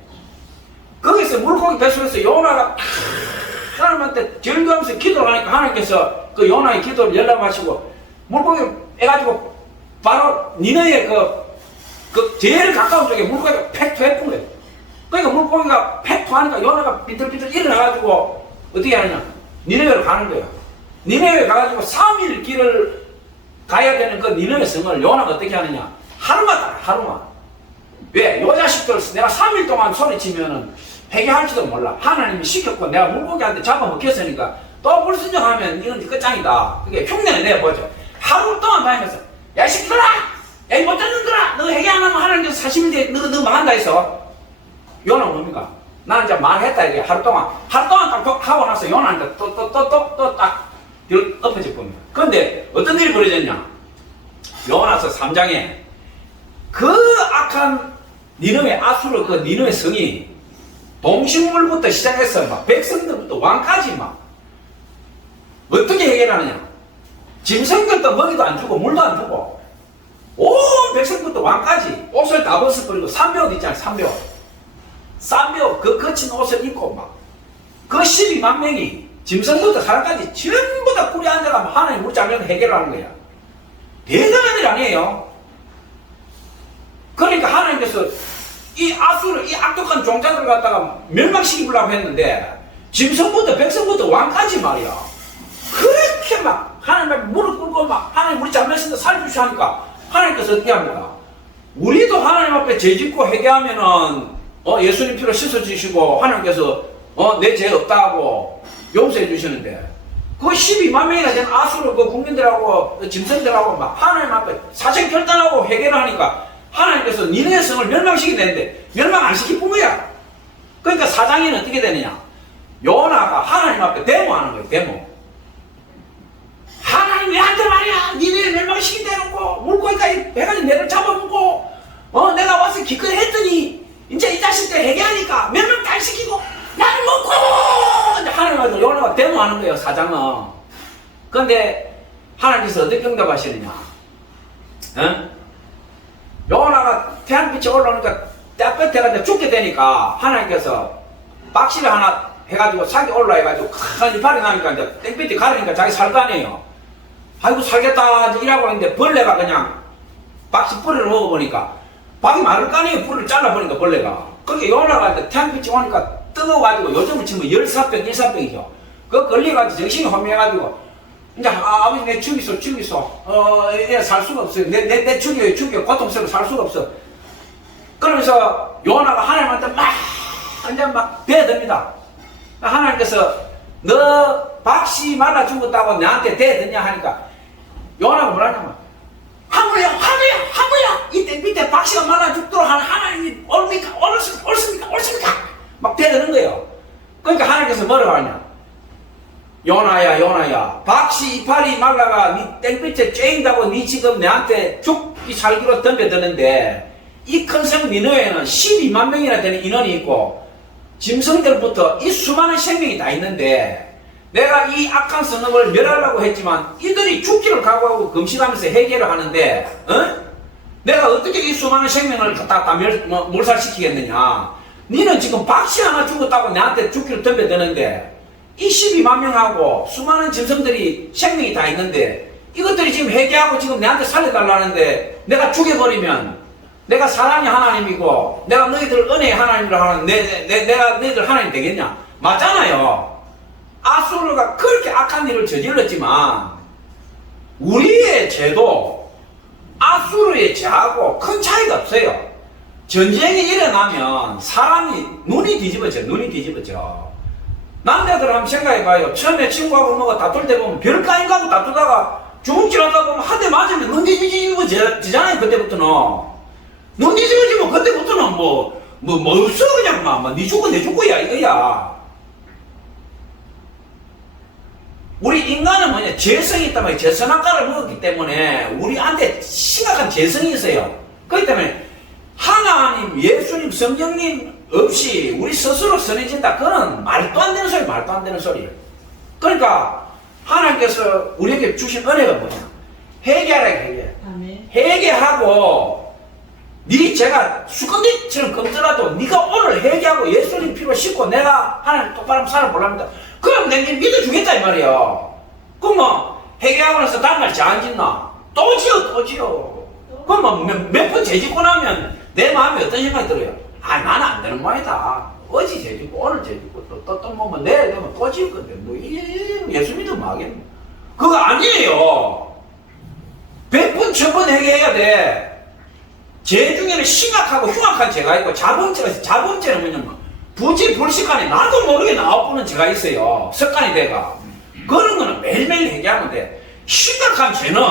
거기서 물고기 뱃속에서 요나가 하나님한테 절규하면서 기도를 하니까 하나님께서 그 요나의 기도를 열람하시고 물고기를 해가지고 바로 니네의 그 제일 가까운 쪽에 물고기가 팩 투해픈 거예요. 그러니까 물고기가 팩 투하니까 요나가 삐뚤삐뚤 일어나가지고 어떻게 하느냐? 니네웨로 가는 거예요. 니네웨 가가지고 3일 길을 가야 되는 그 니네웨 성을 요나가 어떻게 하느냐? 하루마다 하루만. 왜? 요 자식들 내가 3일 동안 소리치면은 회개할지도 몰라. 하나님이 시켰고 내가 물고기한테 잡아먹혔으니까 또 불순종하면 이건 끝장이다. 그게 흉내를 내보죠. 하루 동안 다니면서 야 이 새끼들아! 야 이 못된 놈들아! 너 회개 안 하면 하나님께서 40일 뒤에 너 망한다 해서 요나는 뭡니까? 나는 이제 망했다 이게 하루 동안 딱 하고 나서 요나한테 또 딱 엎어질 겁니다. 그런데 어떤 일이 벌어졌냐? 요나서 3장에 그 악한 니느웨 아수르 그 니느웨 성이 동식물부터 시작해서 막 백성들부터 왕까지 막 어떻게 해결하느냐? 짐승들도 먹이도 안 주고 물도 안 주고 온 백성부터 왕까지 옷을 다 벗어버리고 산배옷 있잖아요. 산배옷 그 거친 옷을 입고 막 그 12만 명이 짐승부터 사람까지 전부 다 꿀이 앉아가면 하나님 물자면 해결하는 거야. 대단한 일 아니에요. 그러니까 하나님께서 이 아수르 이 악독한 종자들을 갖다가 멸망시키려고 했는데 짐승부터 백성부터 왕까지 말이야. 그렇게 막 하나님 무릎 꿇고 막 하나님 우리 잘못했는데 살려주시 하니까 하나님께서 어떻게 합니까? 우리도 하나님 앞에 죄 짓고 회개하면은 예수님 피로 씻어주시고 하나님께서 내 죄 없다고 용서해 주시는데 그 12만 명이나 된 아수르 그 국민들하고 짐승들하고 막 하나님 앞에 사생 결단하고 회개를 하니까 하나님께서 니네 성을 멸망시키는데 멸망 안 시킬 뿐이야. 그러니까 4장에는 어떻게 되느냐? 요나가 하나님 앞에 데모하는 거예요. 데모. 하나님 왜한테 말이야? 니네 멸망시킨다고 물고기까지 해가지고 내를 잡아먹고 내가 와서 기꺼이 했더니 이제 이 자식들 회개하니까 멸망 다 시키고 나를 먹고 하나님한테 요나가 데모하는 거예요. 4장은. 그런데 하나님께서 어떻게 응답하시느냐? 요나가 태양빛이 올라오니까 딱 끝에 죽게 되니까 하나님께서 박씨를 하나 해가지고 사기 올라해가지고 큰 이파리 나니까 이제 땡볕이 가르니까 자기 살 거 아니에요. 아이고 살겠다 이라고 했는데 벌레가 그냥 박씨 뿌리를 먹어보니까 박이 마를 거 아니에요. 뿌리를 잘라버리니까 벌레가. 그게 요나가 이제 태양빛이 오니까 뜨거워가지고 요즘을 치면 열사병, 일사병이죠. 그거 걸려가지고 정신이 혼미해가지고 이제 아버지 내 죽이소. 얘 살 수가 없어요. 내 죽여 고통스러워 살 수가 없어. 그러면서 요나가 하나님한테 이제 막 대듭니다. 하나님께서 너 박씨 말라 죽었다고 나한테 대드냐 하니까 요나가 뭐라냐면 하물야 이때 밑에 박씨가 말라 죽도록 하는 하나님이 옳습니까 막 대드는 거예요. 그러니까 하나님께서 뭐라고 하냐, 요나야 박씨 이파리 말라가 니 땡빛에 쬐인다고 니 지금 내한테 죽기 살기로 덤벼드는데 이 큰 성 니느웨에는 12만 명이나 되는 인원이 있고 짐승들부터 이 수많은 생명이 다 있는데 내가 이 악한 성읍을 멸하려고 했지만 이들이 죽기를 각오하고 금식하면서 해결을 하는데 내가 어떻게 이 수많은 생명을 다 몰살시키겠느냐. 니는 지금 박씨 하나 죽었다고 나한테 죽기를 덤벼드는데 이 12만 명하고 수많은 짐승들이 생명이 다 있는데 이것들이 지금 회개하고 지금 내한테 살려달라는데 내가 죽여버리면 내가 사랑의 하나님이고 내가 너희들 은혜의 하나님이라 하는 내가 너희들 하나님 되겠냐? 맞잖아요. 아수르가 그렇게 악한 일을 저질렀지만 우리의 죄도 아수르의 죄하고 큰 차이가 없어요. 전쟁이 일어나면 사람이 눈이 뒤집어져. 남자들 한번 생각해봐요. 처음에 친구하고 뭐가 다툴 때 보면 별거 아닌가 하고 다투다가 주먹질하다 보면 한 대 맞으면 눈 뒤집어지잖아요. 그때부터는 눈 뒤집어지면 그때부터는 뭐 없어. 그냥 니 죽고 내 죽고야 이거야. 우리 인간은 뭐냐, 죄성이 있단 말이야. 죄선악과를 먹었기 때문에 우리한테 심각한 죄성이 있어요. 그렇기 때문에 하나님, 예수님, 성령님 없이 우리 스스로 선해진다. 그건 말도 안 되는 소리. 그러니까 하나님께서 우리에게 주신 은혜가 뭐냐, 회개하라. 회개하고 네 죄가 수건기처럼 검더라도 네가 오늘 회개하고 예수님 피로 씻고 내가 하나님 똑바로 살아보랍니다. 그럼 내가 믿어주겠다 이 말이야. 그럼 뭐 회개하고 나서 다음날 죄 안 짓나? 또 지어. 그럼 뭐 몇 번 죄 짓고 나면 내 마음에 어떤 생각이 들어요? 나는 안 되는 모양이다. 어제 죄 짓고 오늘 죄 짓고 또 뭐 내일 되면 또 지을 건데 뭐 예수 믿으면 하겠네. 그거 아니에요. 100번 1000번 회개해야 돼. 죄 중에는 심각하고 흉악한 죄가 있고 자범죄는 뭐냐면 부지불식간에 나도 모르게 나와보는 죄가 있어요. 습관이 돼가. 그런 거는 매일매일 회개하면 돼. 심각한 죄는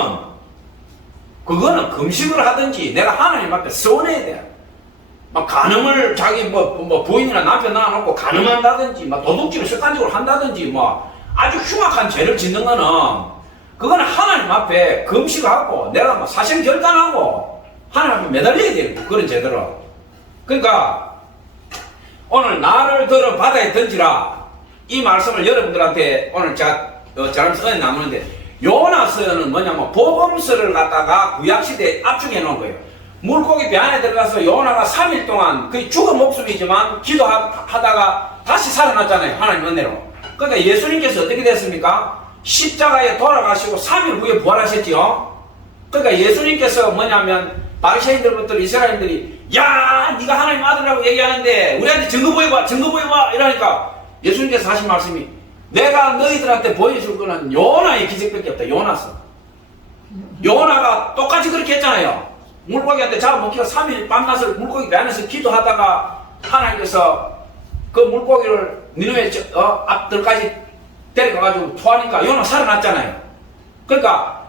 그거는 금식을 하든지 내가 하나님 앞에 서원해야 돼. 막 간음을 자기 부인이나 남편 낳아놓고 간음한다든지 막 도둑질을 습관적으로 한다든지 뭐 아주 흉악한 죄를 짓는 거는 그거는 하나님 앞에 금식하고 내가 뭐 사실 결단하고 하나님 앞에 매달려야 되고 그런 죄들은. 그러니까 오늘 나를 들어 바다에 던지라 이 말씀을 여러분들한테 오늘 저하면서 은혜 나누는데, 요나서는 뭐냐면 복음서를 갖다가 구약시대에 압축해 놓은 거예요. 물고기 배 안에 들어가서 요나가 3일 동안 거의 죽은 목숨이지만 기도하다가 다시 살아났잖아요. 하나님 은혜로. 그러니까 예수님께서 어떻게 됐습니까? 십자가에 돌아가시고 3일 후에 부활하셨지요. 그러니까 예수님께서 뭐냐면 바리새인들부터 이스라엘들이 야 네가 하나님 아들이라고 얘기하는데 우리한테 증거 보여봐 이러니까 예수님께서 하신 말씀이 내가 너희들한테 보여줄 거는 요나의 기적밖에 없다. 요나가 똑같이 그렇게 했잖아요. 물고기한테 잡아먹기가 3일 밤낮을 물고기 배 안에서 기도하다가 하나님께서 그 물고기를 니누의 앞들까지 데려가가지고 토하니까 요나 살아났잖아요. 그러니까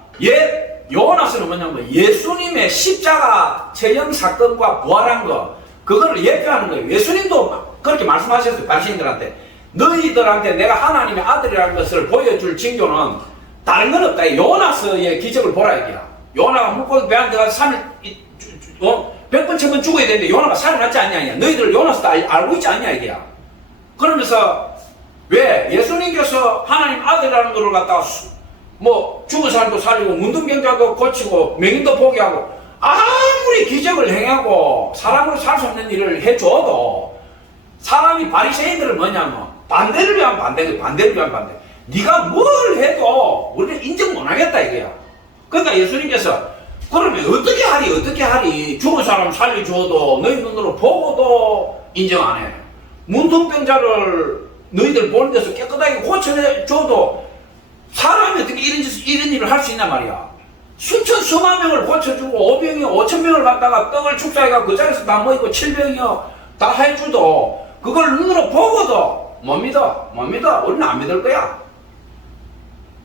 요나서는 뭐냐면 예수님의 십자가 체형 사건과 부활한 거 그거를 예표하는 거예요. 예수님도 그렇게 말씀하셨어요. 바리새인들한테 너희들한테 내가 하나님의 아들이라는 것을 보여줄 징조는 다른 건 없다. 요나서의 기적을 보라 이게야. 요나가 물고기 배 안에 들어가서 3일 100번 1000번 죽어야 되는데 요나가 살아났지 않냐. 너희들 요나서도 알고 있지 않냐 이게야. 그러면서 왜 예수님께서 하나님 아들이라는 것을 갖다가 죽은 사람도 살리고 문둥병자도 고치고 맹인도 보게 하고 아무리 기적을 행하고 사람으로 살 수 없는 일을 해줘도 사람이 바리새인들은 뭐냐면 반대를 위한 반대. 네가 뭘 해도 우리는 인정 못하겠다 이거야. 그러니까 예수님께서 그러면 어떻게 하리 죽은 사람 살려줘도 너희 눈으로 보고도 인정 안 해. 문둥병자를 너희들 보는 데서 깨끗하게 고쳐줘도 사람이 어떻게 이런 일을 할 수 있단 말이야. 수만 명을 고쳐주고 5병이 5천 명을 갖다가 떡을 축사해가 그 자리에서 다 모이고 7병이요 다 해주도 그걸 눈으로 보고도 못 믿어. 우리는 안 믿을 거야.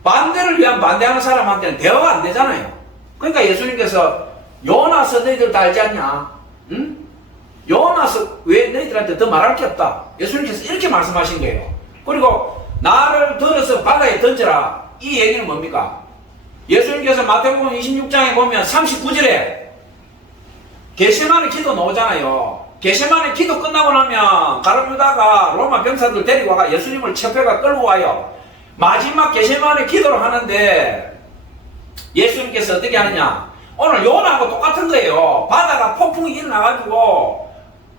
반대를 위한 반대하는 사람한테는 대화가 안 되잖아요. 그러니까 예수님께서 요나서 너희들 다 알지 않냐? 응? 요나서 왜 너희들한테 더 말할 게 없다. 예수님께서 이렇게 말씀하신 거예요. 그리고 나를 들어서 바다에 던져라. 이 얘기는 뭡니까? 예수님께서 마태복음 26장에 보면 39절에 겟세마네 기도 나오잖아요. 겟세마네 기도 끝나고 나면 가룟유다가 로마 병사들 데리고 와가 예수님을 체포해가 끌고 와요. 마지막 겟세마네 기도를 하는데 예수님께서 어떻게 하느냐? 오늘 요나하고 똑같은 거예요. 바다가 폭풍이 일어나가지고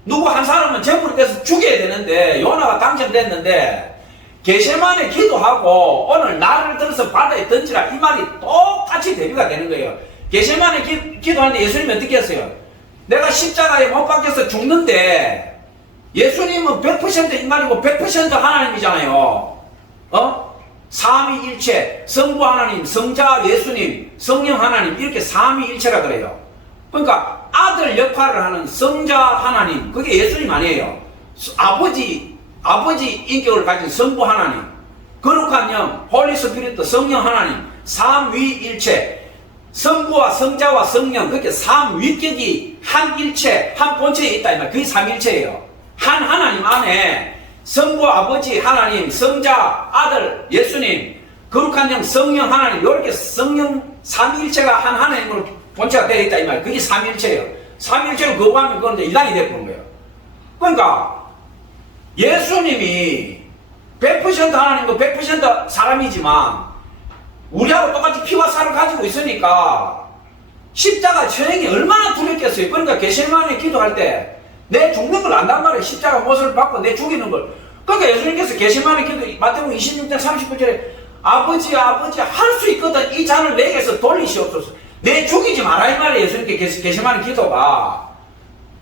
누구 한 사람은 전부를 떼서 죽여야 되는데 요나가 당첨됐는데 겟세마네 기도하고 오늘 나를 들어서 바다에 던지라 이 말이 똑같이 대비가 되는 거예요. 겟세마네 기도하는데 예수님이 어떻게 했어요? 내가 십자가에 못 박혀서 죽는데 예수님은 100% 인간이고 100% 하나님이잖아요. 삼위일체, 성부 하나님, 성자 예수님, 성령 하나님 이렇게 삼위일체라 그래요. 그러니까 아들 역할을 하는 성자 하나님 그게 예수님 아니에요. 아버지 인격을 가진 성부 하나님, 거룩한 영, 홀리 스피릿 성령 하나님, 삼위일체, 성부와 성자와 성령 그렇게 삼위격이 한 일체, 한 본체에 있다 이 말. 그게 삼일체예요. 한 하나님 안에 성부 아버지 하나님, 성자 아들 예수님, 거룩한 영 성령 하나님 이렇게 성령 삼일체가 한 하나님으로 본체가 되어 있다 이 말. 그게 삼일체예요. 삼일체를 거부하면 그건 이제 이단이 되는 거예요. 그러니까 예수님이 100% 하나님과 100% 사람이지만 우리하고 똑같이 피와 살을 가지고 있으니까 십자가 처형이 얼마나 두렵겠어요. 그러니까 겟세마네 기도할 때 내 죽는 걸 안단 말이에요. 십자가 못을 받고 내 죽이는 걸. 그러니까 예수님께서 겟세마네 기도 마태복음 26장 39절에 아버지 할 수 있거든 이 잔을 내게서 돌리시옵소서. 내 죽이지 마라 이 말이에요. 예수님께 겟세마네 기도가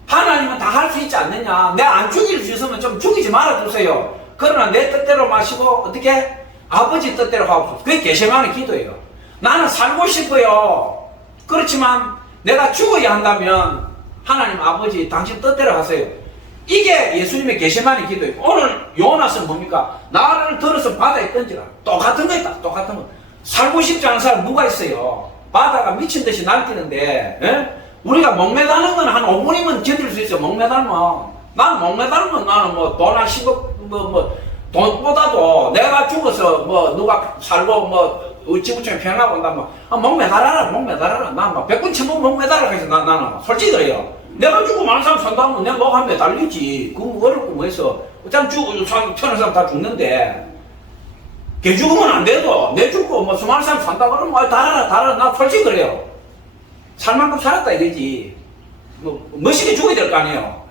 하나님은 다 할 수 있지 않느냐. 내 안 죽일 수 있으면 좀 죽이지 말아 주세요. 그러나 내 뜻대로 마시고 어떻게? 아버지 뜻대로 하옵소서. 그게 겟세마네 기도예요. 나는 살고 싶어요. 그렇지만 내가 죽어야 한다면 하나님 아버지 당신 뜻대로 하세요. 이게 예수님의 겟세마네 기도예요. 오늘 요나서는 뭡니까? 나를 들어서 바다에 던지라. 똑같은 거 있다. 똑같은 거. 살고 싶지 않은 사람 누가 있어요? 바다가 미친 듯이 날뛰는데 우리가 목매다는 건 한 5분이면 견딜 수 있어요. 목매달면. 나는 목매달면 나는 뭐 돈 한 10억 돈보다도 내가 죽어서 뭐 누가 살고 뭐 지구촌에 평하고 온다면 목매달아라. 난 막 100분 천번 목매달아 해서 나는 솔직히 그래요. 내가 죽고 많은 사람 산다면 내가 목 한 매달리지. 그거 뭐 어렵고 뭐 해서 어차피 태어난 사람 다 죽는데 걔 죽으면 안 돼도 내 죽고 뭐 수많은 사람 산다 그러면 달아라. 나 솔직히 그래요. 살 만큼 살았다 이거지. 멋있게 죽어야 될 거 아니에요.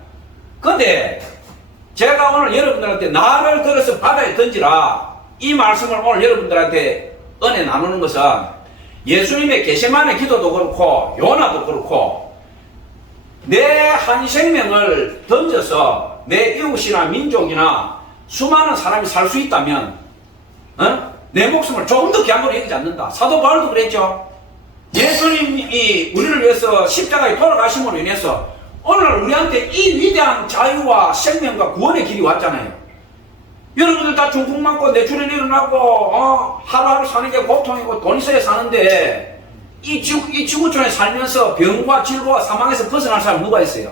근데 제가 오늘 여러분들한테 나를 들어서 바다에 던지라 이 말씀을 오늘 여러분들한테 은혜 나누는 것은 예수님의 겟세마네 기도도 그렇고 요나도 그렇고 내 한 생명을 던져서 내 이웃이나 민족이나 수많은 사람이 살 수 있다면 내 목숨을 조금 더 귀한 거로 여기지 않는다. 사도 바울도 그랬죠. 예수님이 우리를 위해서 십자가에 돌아가심으로 인해서 오늘 우리한테 이 위대한 자유와 생명과 구원의 길이 왔잖아요. 여러분들 다 중풍 맞고 뇌출혈 일어나고 하루하루 사는 게 고통이고 돈 있어야 사는데 이 지구촌에 살면서 병과 질고와 사망에서 벗어날 사람 누가 있어요?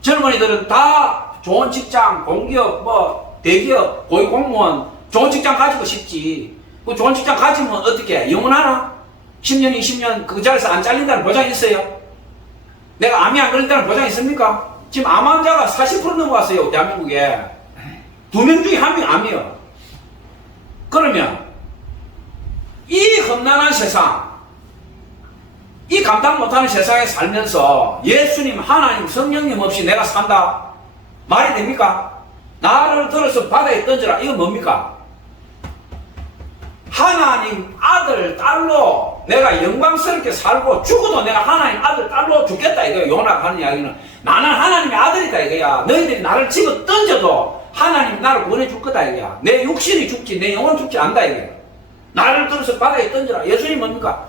젊은이들은 다 좋은 직장, 공기업, 뭐 대기업, 고위공무원 좋은 직장 가지고 싶지. 그 좋은 직장 가지면 어떻게 영원하나? 10년, 20년 그 자리에서 안 잘린다는 보장이 있어요? 내가 암이 안 걸린다는 보장이 있습니까? 지금 암 환자가 40% 넘어갔어요. 대한민국에 2명 중에 1명 암이요. 그러면 이 험난한 세상, 이 감당 못하는 세상에 살면서 예수님, 하나님, 성령님 없이 내가 산다 말이 됩니까? 나를 들어서 바다에 던져라 이건 뭡니까? 하나님 아들 딸로 내가 영광스럽게 살고 죽어도 내가 하나님 아들 딸로 죽겠다 이거야. 요나가 하는 이야기는 나는 하나님의 아들이다 이거야. 너희들이 나를 집어 던져도 하나님이 나를 구원해 줄 거다 이거야. 내 육신이 죽지 내 영혼 죽지 않다 이거야. 나를 들어서 바다에 던져라. 예수님 뭡니까?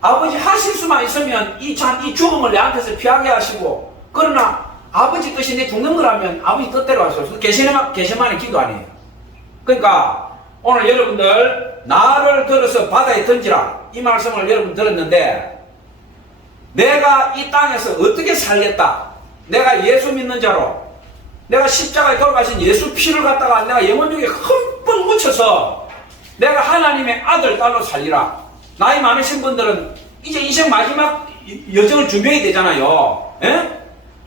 아버지 하실 수만 있으면 이 죽음을 내한테서 피하게 하시고, 그러나 아버지 뜻이 내 죽는 거라면 아버지 뜻대로 하소서. 게세마네 기도 아니에요. 그러니까 오늘 여러분들 나를 들어서 바다에 던지라, 이 말씀을 여러분 들었는데, 내가 이 땅에서 어떻게 살겠다, 내가 예수 믿는 자로, 내가 십자가에 돌아가신 예수 피를 갖다가 내가 영혼 중에 흠뻑 묻혀서 내가 하나님의 아들 딸로 살리라. 나이 많으신 분들은 이제 인생 마지막 여정을 준비해야 되잖아요. 에?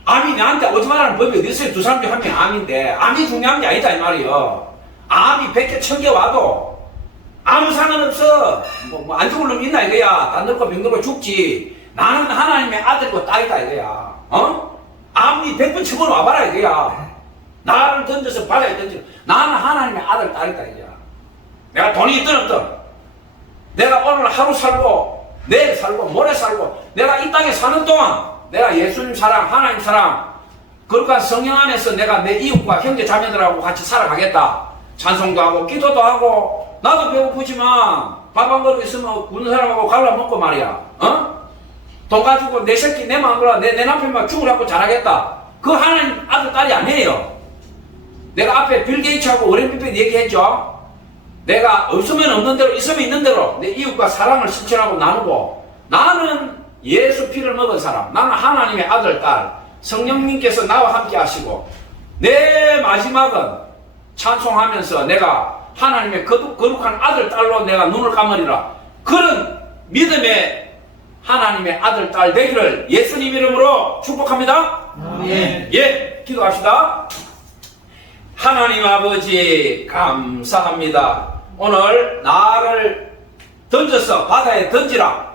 암이 나한테 오지 말라는 법이 어디 있어요? 두 사람 중 한 명 암인데, 암이 중요한 게 아니다 이 말이에요. 암이 100개 1000개 와도 아무 상관없어. 안 죽을 놈 있나 이거야. 다 늙고 병들고 죽지. 나는 하나님의 아들과 딸이다 이거야. 암이 100번 1000번 와봐라 이거야. 나를 던져서 바다에 던져. 나는 하나님의 아들 딸이다 이거야. 내가 돈이 있든 없든, 내가 오늘 하루 살고 내일 살고 모레 살고, 내가 이 땅에 사는 동안 내가 예수님 사랑, 하나님 사랑, 그러니까 성령 안에서 내가 내 이웃과 형제 자매들하고 같이 살아가겠다. 찬송도 하고 기도도 하고, 나도 배고프지만 밥 한 그릇 있으면 굶는 사람하고 갈라먹고 말이야. 돈 가지고 내 새끼 내 마음으로 내 남편만 죽으라고 잘하겠다. 그 하나님 아들 딸이 아니에요. 내가 앞에 빌 게이츠하고 워렌 버핏 얘기했죠. 내가 없으면 없는 대로, 있으면 있는 대로 내 이웃과 사랑을 실천하고 나누고, 나는 예수 피를 먹은 사람, 나는 하나님의 아들 딸, 성령님께서 나와 함께 하시고, 내 마지막은 찬송하면서 내가 하나님의 거룩한 아들 딸로 내가 눈을 감으리라. 그런 믿음의 하나님의 아들 딸 되기를 예수님 이름으로 축복합니다. 아멘. 예, 기도합시다. 하나님 아버지 감사합니다. 오늘 나를 던져서 바다에 던지라,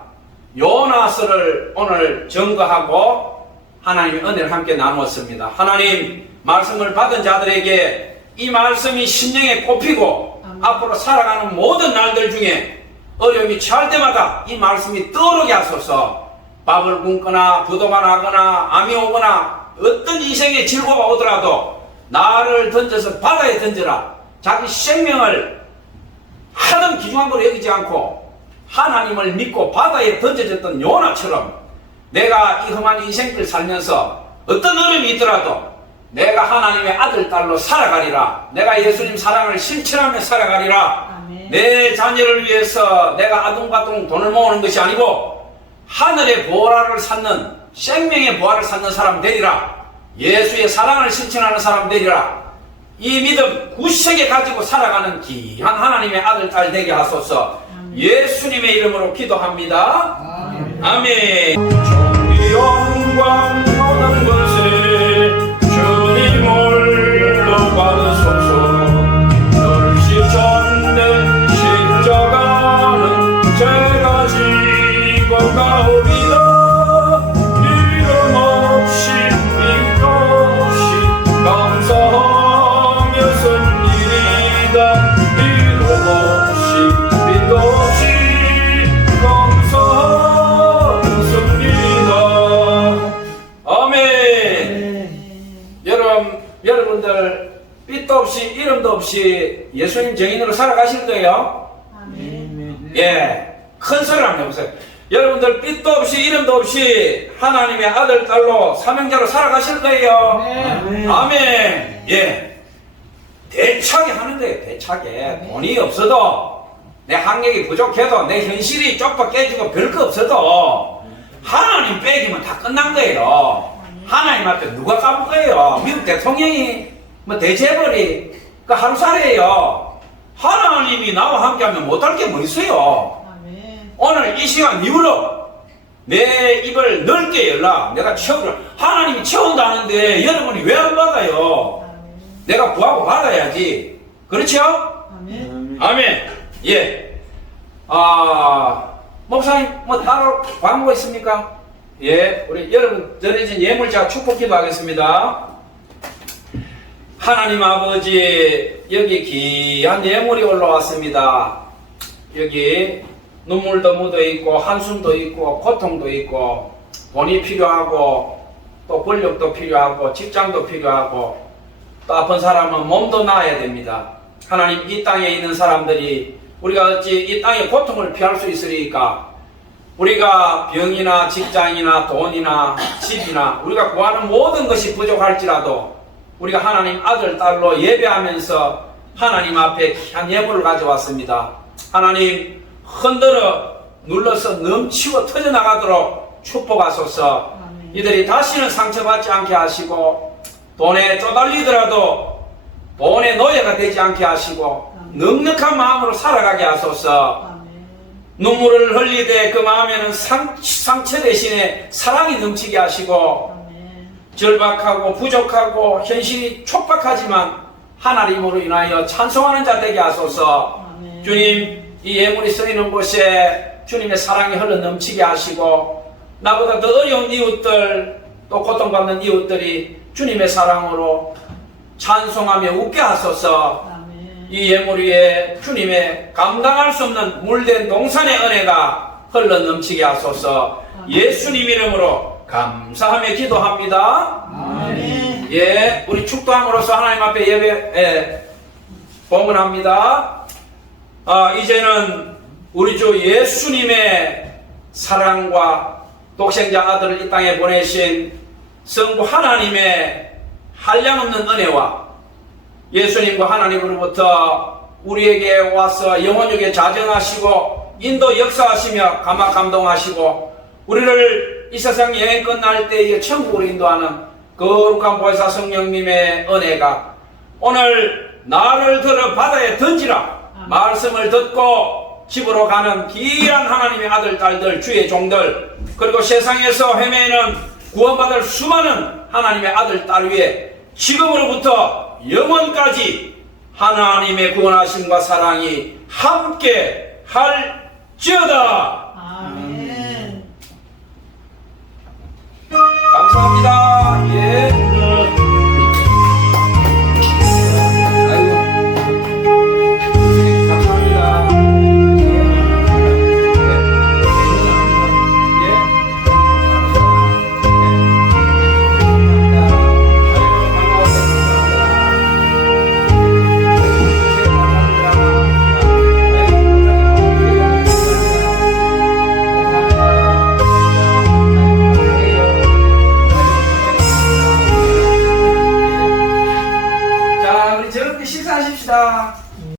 요나서를 오늘 증거하고 하나님의 은혜를 함께 나누었습니다. 하나님 말씀을 받은 자들에게 이 말씀이 심령에 꼽히고, 앞으로 살아가는 모든 날들 중에 어려움이 처할 때마다 이 말씀이 떠오르게 하소서. 밥을 굶거나 부도가 나거나 암이 오거나 어떤 인생의 질고가 오더라도 나를 던져서 바다에 던져라. 자기 생명을 하등 귀중한 걸로 여기지 않고 하나님을 믿고 바다에 던져졌던 요나처럼, 내가 이 험한 인생길 살면서 어떤 어려움이 있더라도 내가 하나님의 아들 딸로 살아가리라. 내가 예수님 사랑을 실천하며 살아가리라. 아멘. 내 자녀를 위해서 내가 아둥바둥 돈을 모으는 것이 아니고 하늘의 보화를 찾는, 생명의 보화를 찾는 사람 되리라. 예수의 사랑을 실천하는 사람 되리라. 이 믿음 굳세게 가지고 살아가는 귀한 하나님의 아들 딸 되게 하소서. 예수님의 이름으로 기도합니다. 아멘. 종이 영광 모든 것을 주님을로 받으소서. 널씨 전대 십자가는 제가 지고 가옵니다. 이름 없이 믿고 없이 감사하며 선 일이다. 이름 없이 믿고 없이 감사하며 선 일이다. 아멘. 여러분들 빛도 없이 이름도 없이 예수님 정인으로 살아가실 거예요. 아멘. 예, 큰 소리를 한번 해보세요. 여러분들 빛도 없이 이름도 없이 하나님의 아들 딸로 사명자로 살아가실 거예요. 아멘. 아멘. 예, 대차게 하는 거예요. 대차게. 돈이 없어도, 내 학력이 부족해도, 내 현실이 쪽박 깨지고 별거 없어도 하나님 빼기면 다 끝난 거예요. 하나님 앞에 누가 까볼 거예요? 미국 대통령이 뭐 대재벌이 그 하루살이에요. 하나님이 나와 함께하면 못할 게 뭐 있어요? 아멘. 오늘 이 시간 이후로 내 입을 넓게 열라. 내가 채우라. 하나님이 채운다는데 여러분이 왜 안 받아요? 아멘. 내가 구하고 받아야지. 그렇죠? 아멘. 아멘. 예. 목사님 뭐 따로 광고 있습니까? 예, 우리 여러분 전해진 예물자 축복 기도하겠습니다. 하나님 아버지, 여기 귀한 예물이 올라왔습니다. 여기 눈물도 묻어 있고 한숨도 있고 고통도 있고 돈이 필요하고 또 권력도 필요하고 직장도 필요하고 또 아픈 사람은 몸도 나아야 됩니다. 하나님, 이 땅에 있는 사람들이 우리가 어찌 이 땅의 고통을 피할 수 있으리까? 우리가 병이나 직장이나 돈이나 집이나 우리가 구하는 모든 것이 부족할지라도 우리가 하나님 아들, 딸로 예배하면서 하나님 앞에 귀한 예물을 가져왔습니다. 하나님 흔들어 눌러서 넘치고 터져나가도록 축복하소서. 이들이 다시는 상처받지 않게 하시고 돈에 쪼달리더라도 돈의 노예가 되지 않게 하시고 넉넉한 마음으로 살아가게 하소서. 눈물을 흘리되 그 마음에는 상처 대신에 사랑이 넘치게 하시고 절박하고 부족하고 현실이 촉박하지만 하나님으로 인하여 찬송하는 자 되게 하소서. 주님, 이 예물이 쓰이는 곳에 주님의 사랑이 흘러 넘치게 하시고 나보다 더 어려운 이웃들 또 고통받는 이웃들이 주님의 사랑으로 찬송하며 웃게 하소서. 이 예물 위에 주님의 감당할 수 없는 물된 동산의 은혜가 흘러 넘치게 하소서. 예수님 이름으로 감사하며 기도합니다. 아멘. 예, 우리 축도함으로써 하나님 앞에 예배 봉헌합니다. 이제는 우리 주 예수님의 사랑과 독생자 아들을 이 땅에 보내신 성부 하나님의 한량없는 은혜와 예수님과 하나님으로부터 우리에게 와서 영원하게 자정하시고 인도 역사하시며 감화 감동하시고 우리를 이 세상 여행 끝날 때에 천국으로 인도하는 거룩한 보혜사 성령님의 은혜가 오늘 나를 들어 바다에 던지라 말씀을 듣고 집으로 가는 귀한 하나님의 아들 딸들 주의 종들 그리고 세상에서 헤매는 구원받을 수많은 하나님의 아들 딸 위에 지금으로부터 영원까지 하나님의 구원하심과 사랑이 함께 할